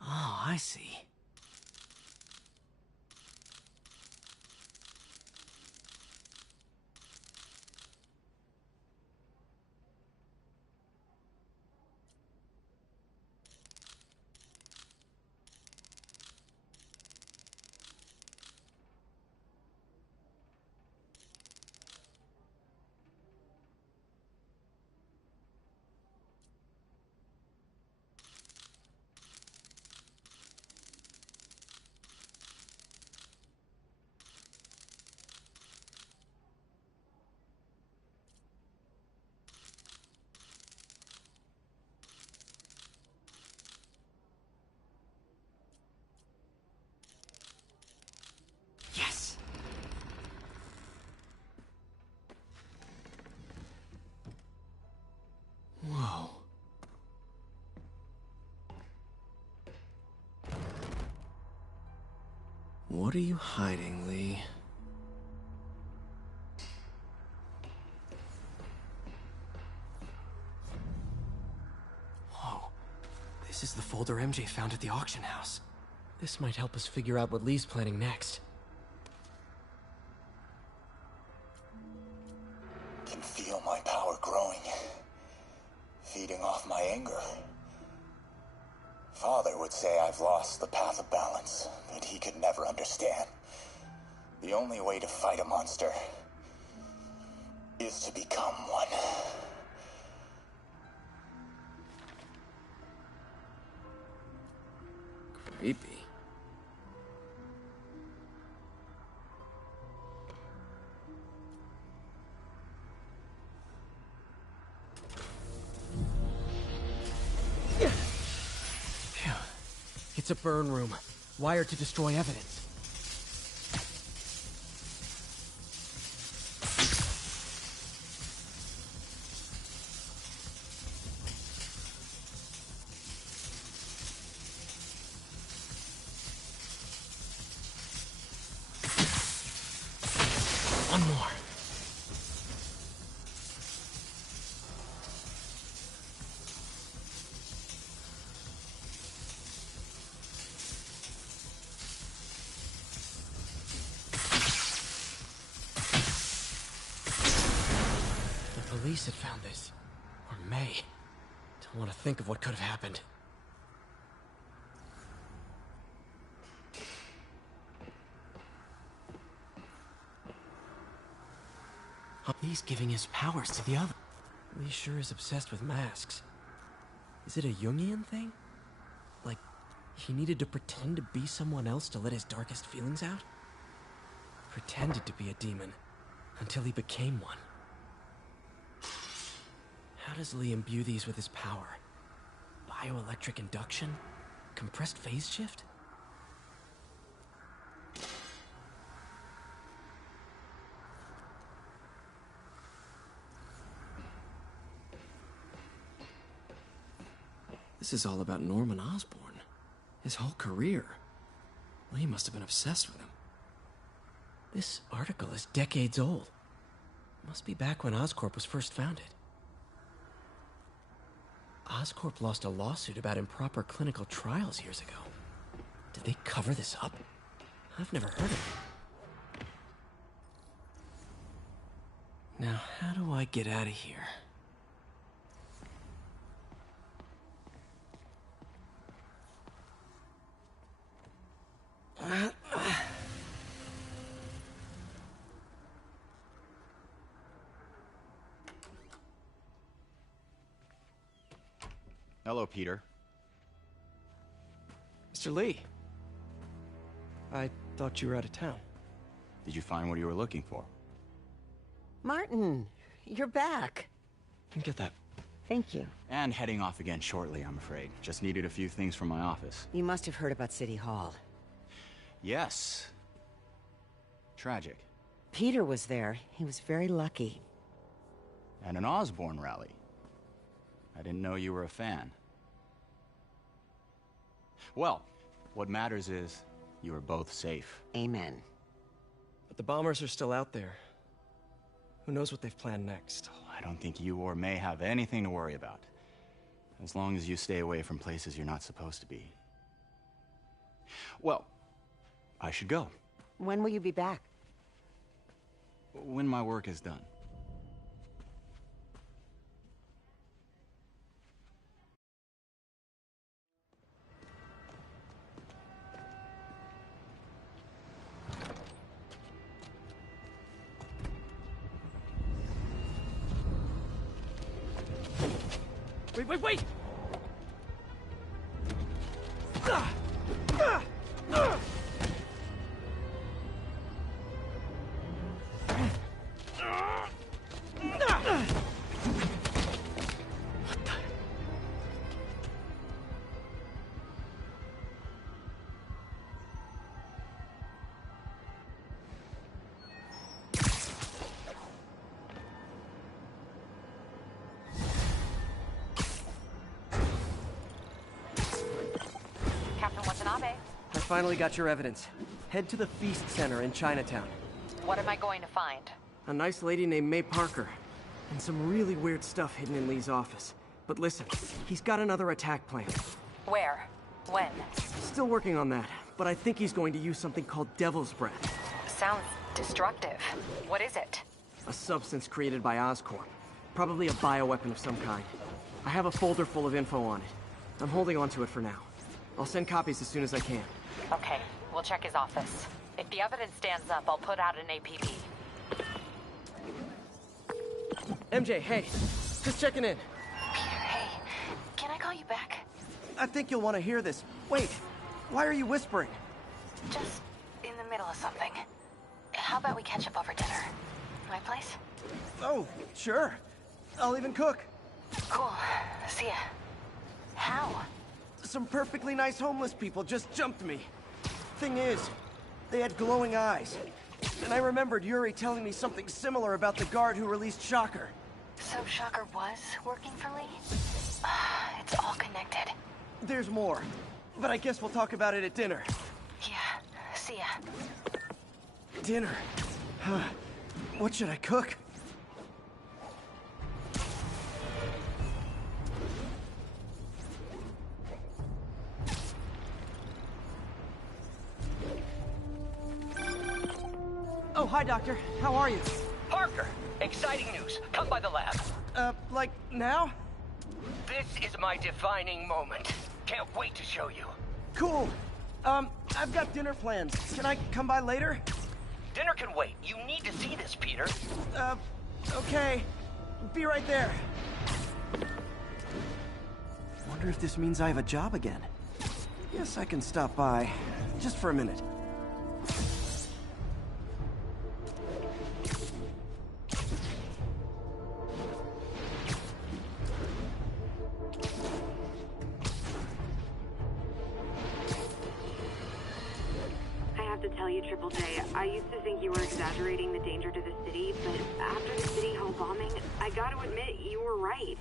Oh, I see. What are you hiding, Lee? Whoa. This is the folder MJ found at the auction house. This might help us figure out what Lee's planning next. Can feel my power growing, feeding off my anger. Father would say I've lost the path of balance that he could never understand. The only way to fight a monster is to become one. Creepy. Phew. It's a burn room, wired to destroy evidence. One more. The police had found this. Or may. Don't want to think of what could have happened. He's giving his powers to the other. Lee sure is obsessed with masks. Is it a Jungian thing? Like, he needed to pretend to be someone else to let his darkest feelings out? Pretended to be a demon, until he became one. How does Lee imbue these with his power? Bioelectric induction? Compressed phase shift? This is all about Norman Osborn. His whole career. Lee must have been obsessed with him. This article is decades old. Must be back when Oscorp was first founded. Oscorp lost a lawsuit about improper clinical trials years ago. Did they cover this up? I've never heard of it. Now, how do I get out of here? Hello, Peter. Mr. Lee. I thought you were out of town. Did you find what you were looking for? Martin, you're back. Get that. Thank you. And heading off again shortly, I'm afraid. Just needed a few things from my office. You must have heard about City Hall. Yes. Tragic. Peter was there. He was very lucky. At an Osborn rally. I didn't know you were a fan. Well, what matters is you are both safe. Amen. But the bombers are still out there. Who knows what they've planned next? I don't think you or May have anything to worry about. As long as you stay away from places you're not supposed to be. Well, I should go. When will you be back? When my work is done. Wait! I finally got your evidence. Head to the Feast Center in Chinatown. What am I going to find? A nice lady named May Parker. And some really weird stuff hidden in Lee's office. But listen, he's got another attack plan. Where? When? Still working on that, but I think he's going to use something called Devil's Breath. Sounds destructive. What is it? A substance created by Oscorp. Probably a bioweapon of some kind. I have a folder full of info on it. I'm holding on to it for now. I'll send copies as soon as I can. Okay, we'll check his office. If the evidence stands up, I'll put out an APB. MJ, hey. Just checking in. Peter, hey. Can I call you back? I think you'll want to hear this. Wait, why are you whispering? Just in the middle of something. How about we catch up over dinner? My place? Oh, sure. I'll even cook. Cool. See ya. How? Some perfectly nice homeless people just jumped me. Thing is, they had glowing eyes. And I remembered Yuri telling me something similar about the guard who released Shocker. So Shocker was working for Lee? It's all connected. There's more. But I guess we'll talk about it at dinner. Yeah. See ya. Dinner? What should I cook? Oh, hi, Doctor. How are you? Parker, exciting news. Come by the lab. Like now? This is my defining moment. Can't wait to show you. Cool. I've got dinner plans. Can I come by later? Dinner can wait. You need to see this, Peter. Okay. Be right there. Wonder if this means I have a job again. Guess I can stop by. Just for a minute. Tell you, Triple J, I used to think you were exaggerating the danger to the city, but after the City Hall bombing, I gotta admit, you were right.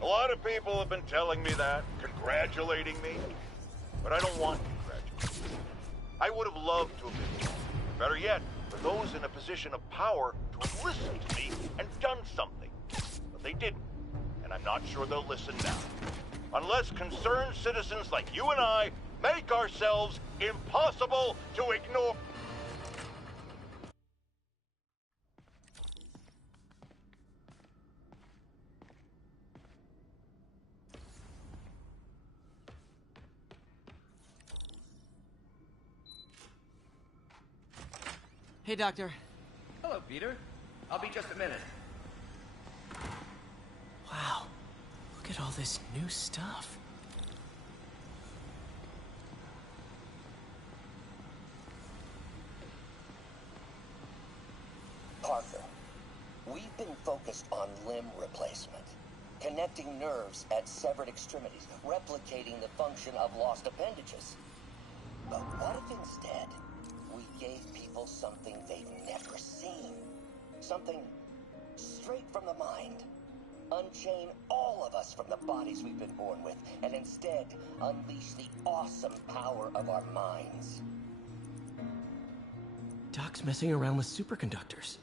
A lot of people have been telling me that, congratulating me, but I don't want congratulations. I would have loved to have been wrong. Better yet, for those in a position of power to have listened to me and done something. But they didn't, and I'm not sure they'll listen now. Unless concerned citizens like you and I make ourselves impossible to ignore. Hey, Doctor. Hello, Peter. I'll be just a minute. Wow. Look at all this new stuff. Parker, we've been focused on limb replacement, connecting nerves at severed extremities, replicating the function of lost appendages. But what if instead we gave people something they've never seen? Something straight from the mind. Unchain all of us from the bodies we've been born with, and instead unleash the awesome power of our minds. Doc's messing around with superconductors.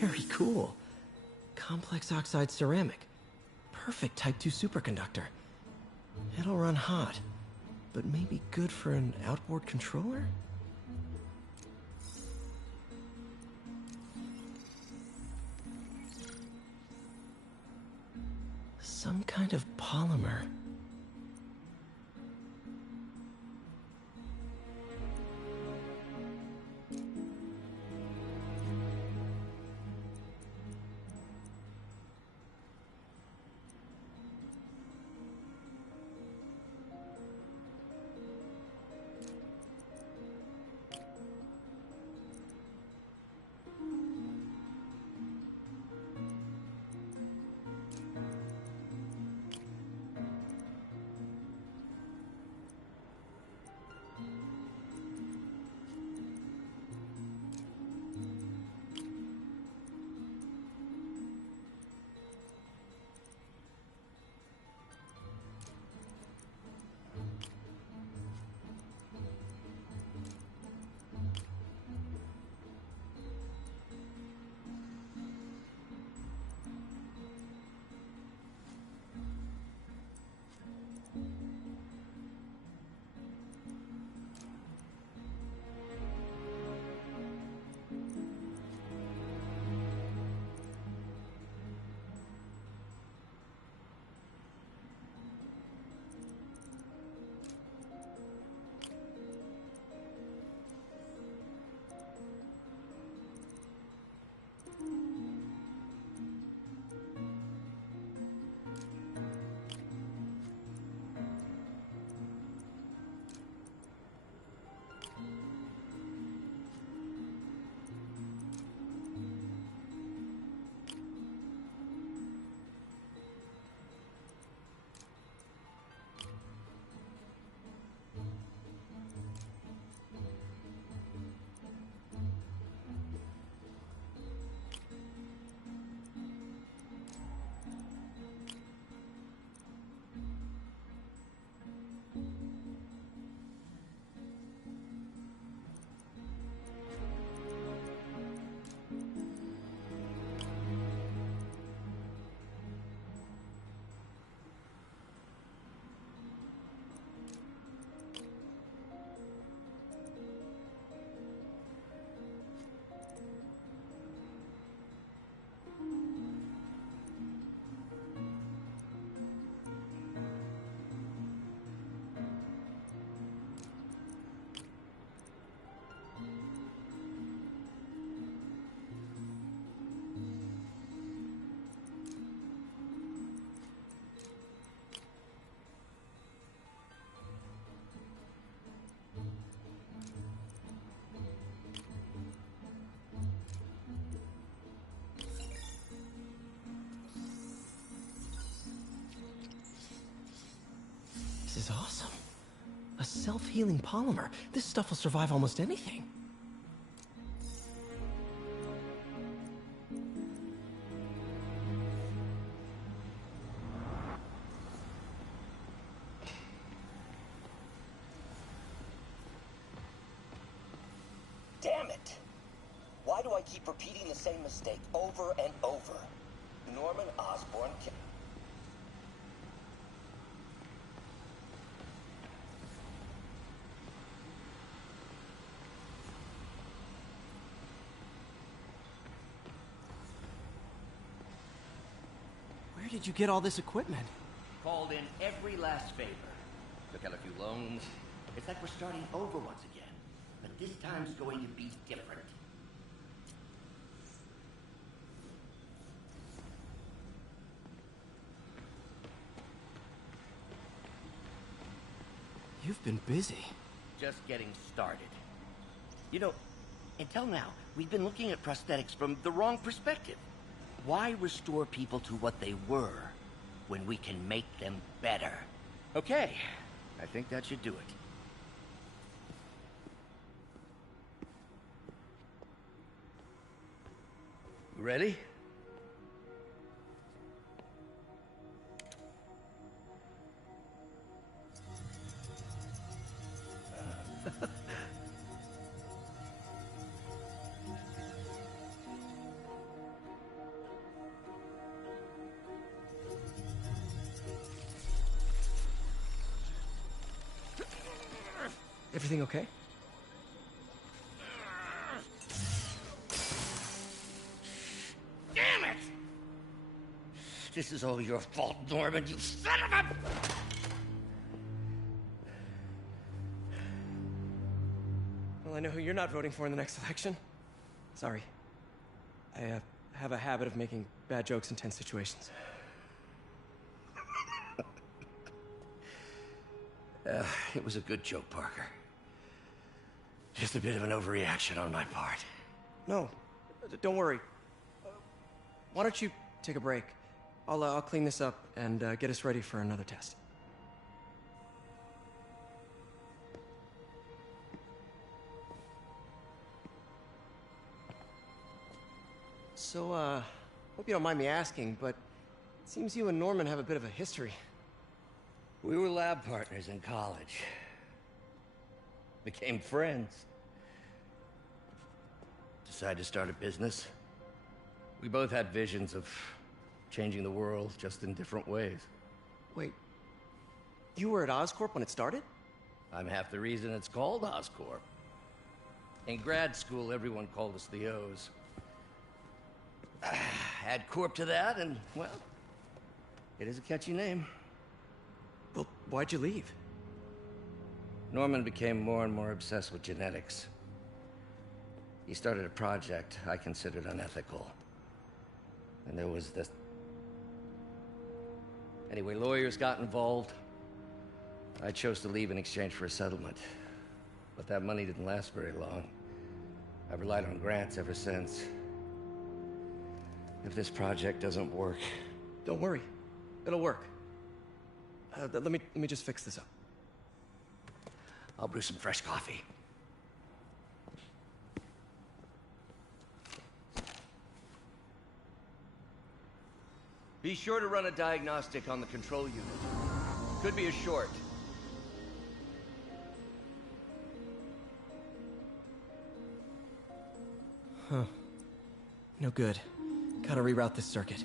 Very cool. Complex oxide ceramic. Perfect Type 2 superconductor. It'll run hot, but maybe good for an outboard controller? Some kind of polymer. This is awesome. A self-healing polymer. This stuff will survive almost anything. Damn it! Why do I keep repeating the same mistake over and over? Norman Osborn can... Where did you get all this equipment? Called in every last favor. Took out a few loans. It's like we're starting over once again. But this time's going to be different. You've been busy. Just getting started. You know, until now, we've been looking at prosthetics from the wrong perspective. Why restore people to what they were when we can make them better? Okay, I think that should do it. Ready? Everything okay? Damn it! This is all your fault, Norman, you son of a... Well, I know who you're not voting for in the next election. Sorry. I have a habit of making bad jokes in tense situations. It was a good joke, Parker. Just a bit of an overreaction on my part. No, don't worry. Why don't you take a break? I'll clean this up and get us ready for another test. So, hope you don't mind me asking, but it seems you and Norman have a bit of a history. We were lab partners in college. Became friends. Decided to start a business. We both had visions of changing the world, just in different ways. Wait, you were at Oscorp when it started? I'm half the reason it's called Oscorp. In grad school, everyone called us the O's. Add Corp to that, and, well, it is a catchy name. Well, why'd you leave? Norman became more and more obsessed with genetics. He started a project I considered unethical. And there was this... Anyway, lawyers got involved. I chose to leave in exchange for a settlement. But that money didn't last very long. I've relied on grants ever since. If this project doesn't work... Don't worry. It'll work. Let me just fix this up. I'll brew some fresh coffee. Be sure to run a diagnostic on the control unit. Could be a short. Huh. No good. Gotta reroute this circuit.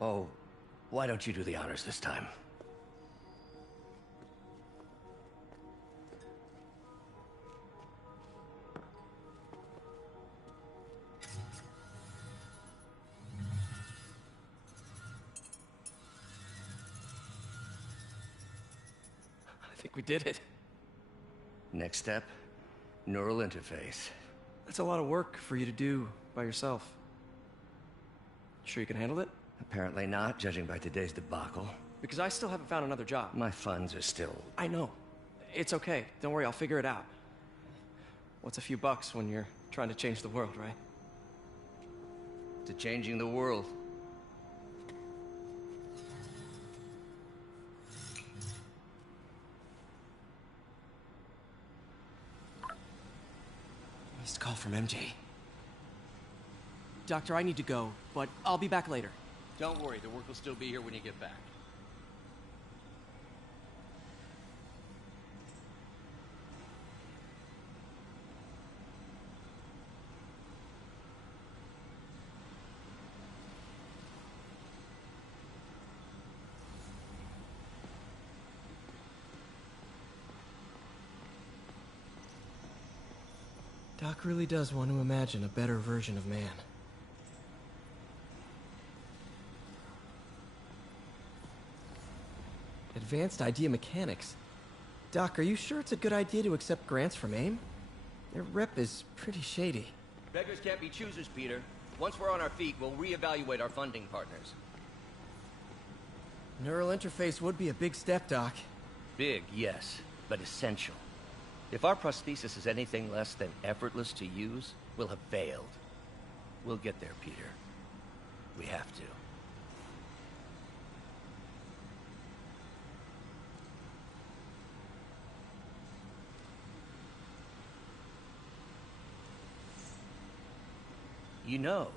Oh, why don't you do the honors this time? I think we did it. Next step, neural interface. That's a lot of work for you to do by yourself. Sure you can handle it? Apparently not, judging by today's debacle. Because I still haven't found another job. My funds are still... I know. It's okay. Don't worry, I'll figure it out. What's a few bucks when you're trying to change the world, right? To changing the world. Missed call from MJ. Doctor, I need to go, but I'll be back later. Don't worry, the work will still be here when you get back. Doc really does want to imagine a better version of man. Advanced idea mechanics. Doc, are you sure it's a good idea to accept grants from AIM? Their rep is pretty shady. Beggars can't be choosers, Peter. Once we're on our feet, we'll reevaluate our funding partners. Neural interface would be a big step, Doc. Big, yes, but essential. If our prosthesis is anything less than effortless to use, we'll have failed. We'll get there, Peter. We have to. You know,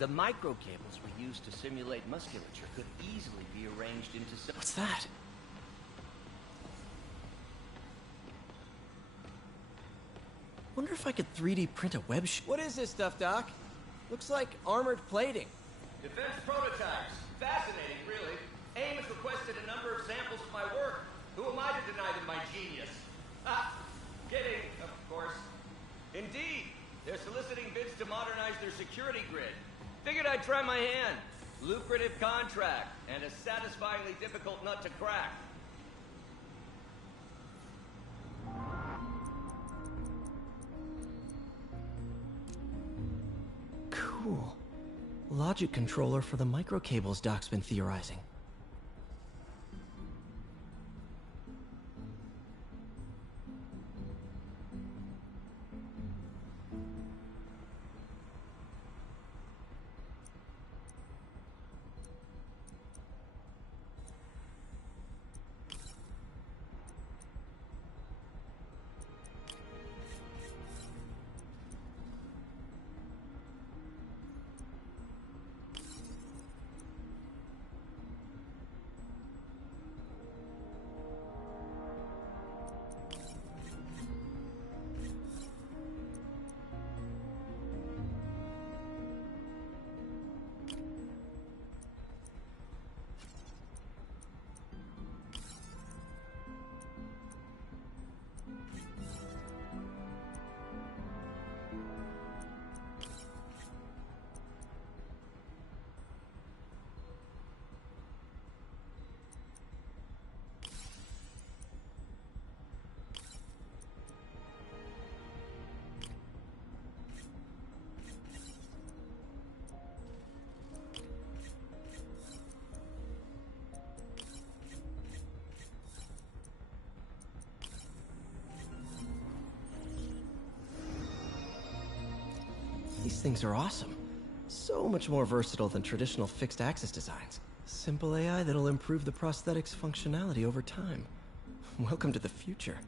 the microcables we use to simulate musculature could easily be arranged into some... What's that? Wonder if I could 3D print a web What is this stuff, Doc? Looks like armored plating. Defense prototypes. Fascinating, really. AIM has requested a number of samples of my work. Who am I to deny them my genius? Ah, kidding, of course. Indeed, they're soliciting bids to modernize their security grid. Figured I'd try my hand. Lucrative contract, and a satisfyingly difficult nut to crack. Cool. Logic controller for the microcables Doc's been theorizing. These things are awesome. So much more versatile than traditional fixed-axis designs. Simple AI that'll improve the prosthetics' functionality over time. Welcome to the future.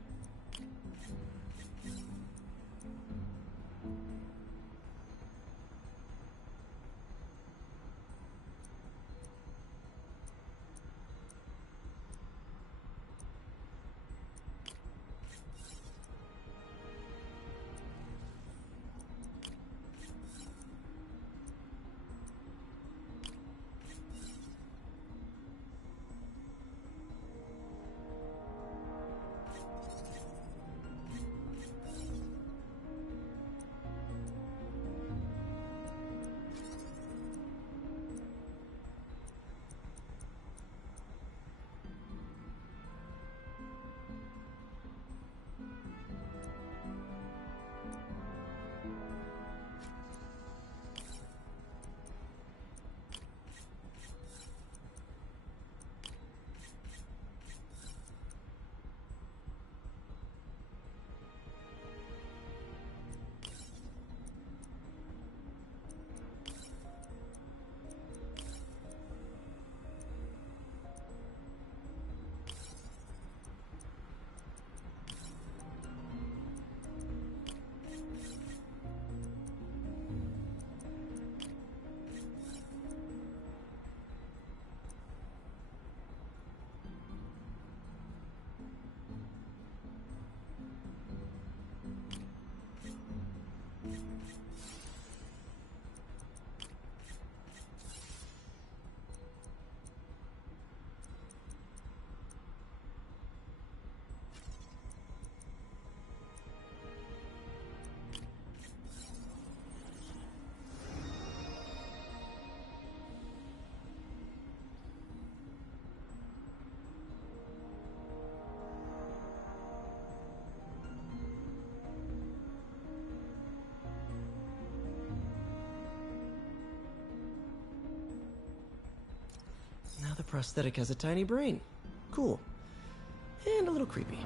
Now the prosthetic has a tiny brain. Cool. And a little creepy.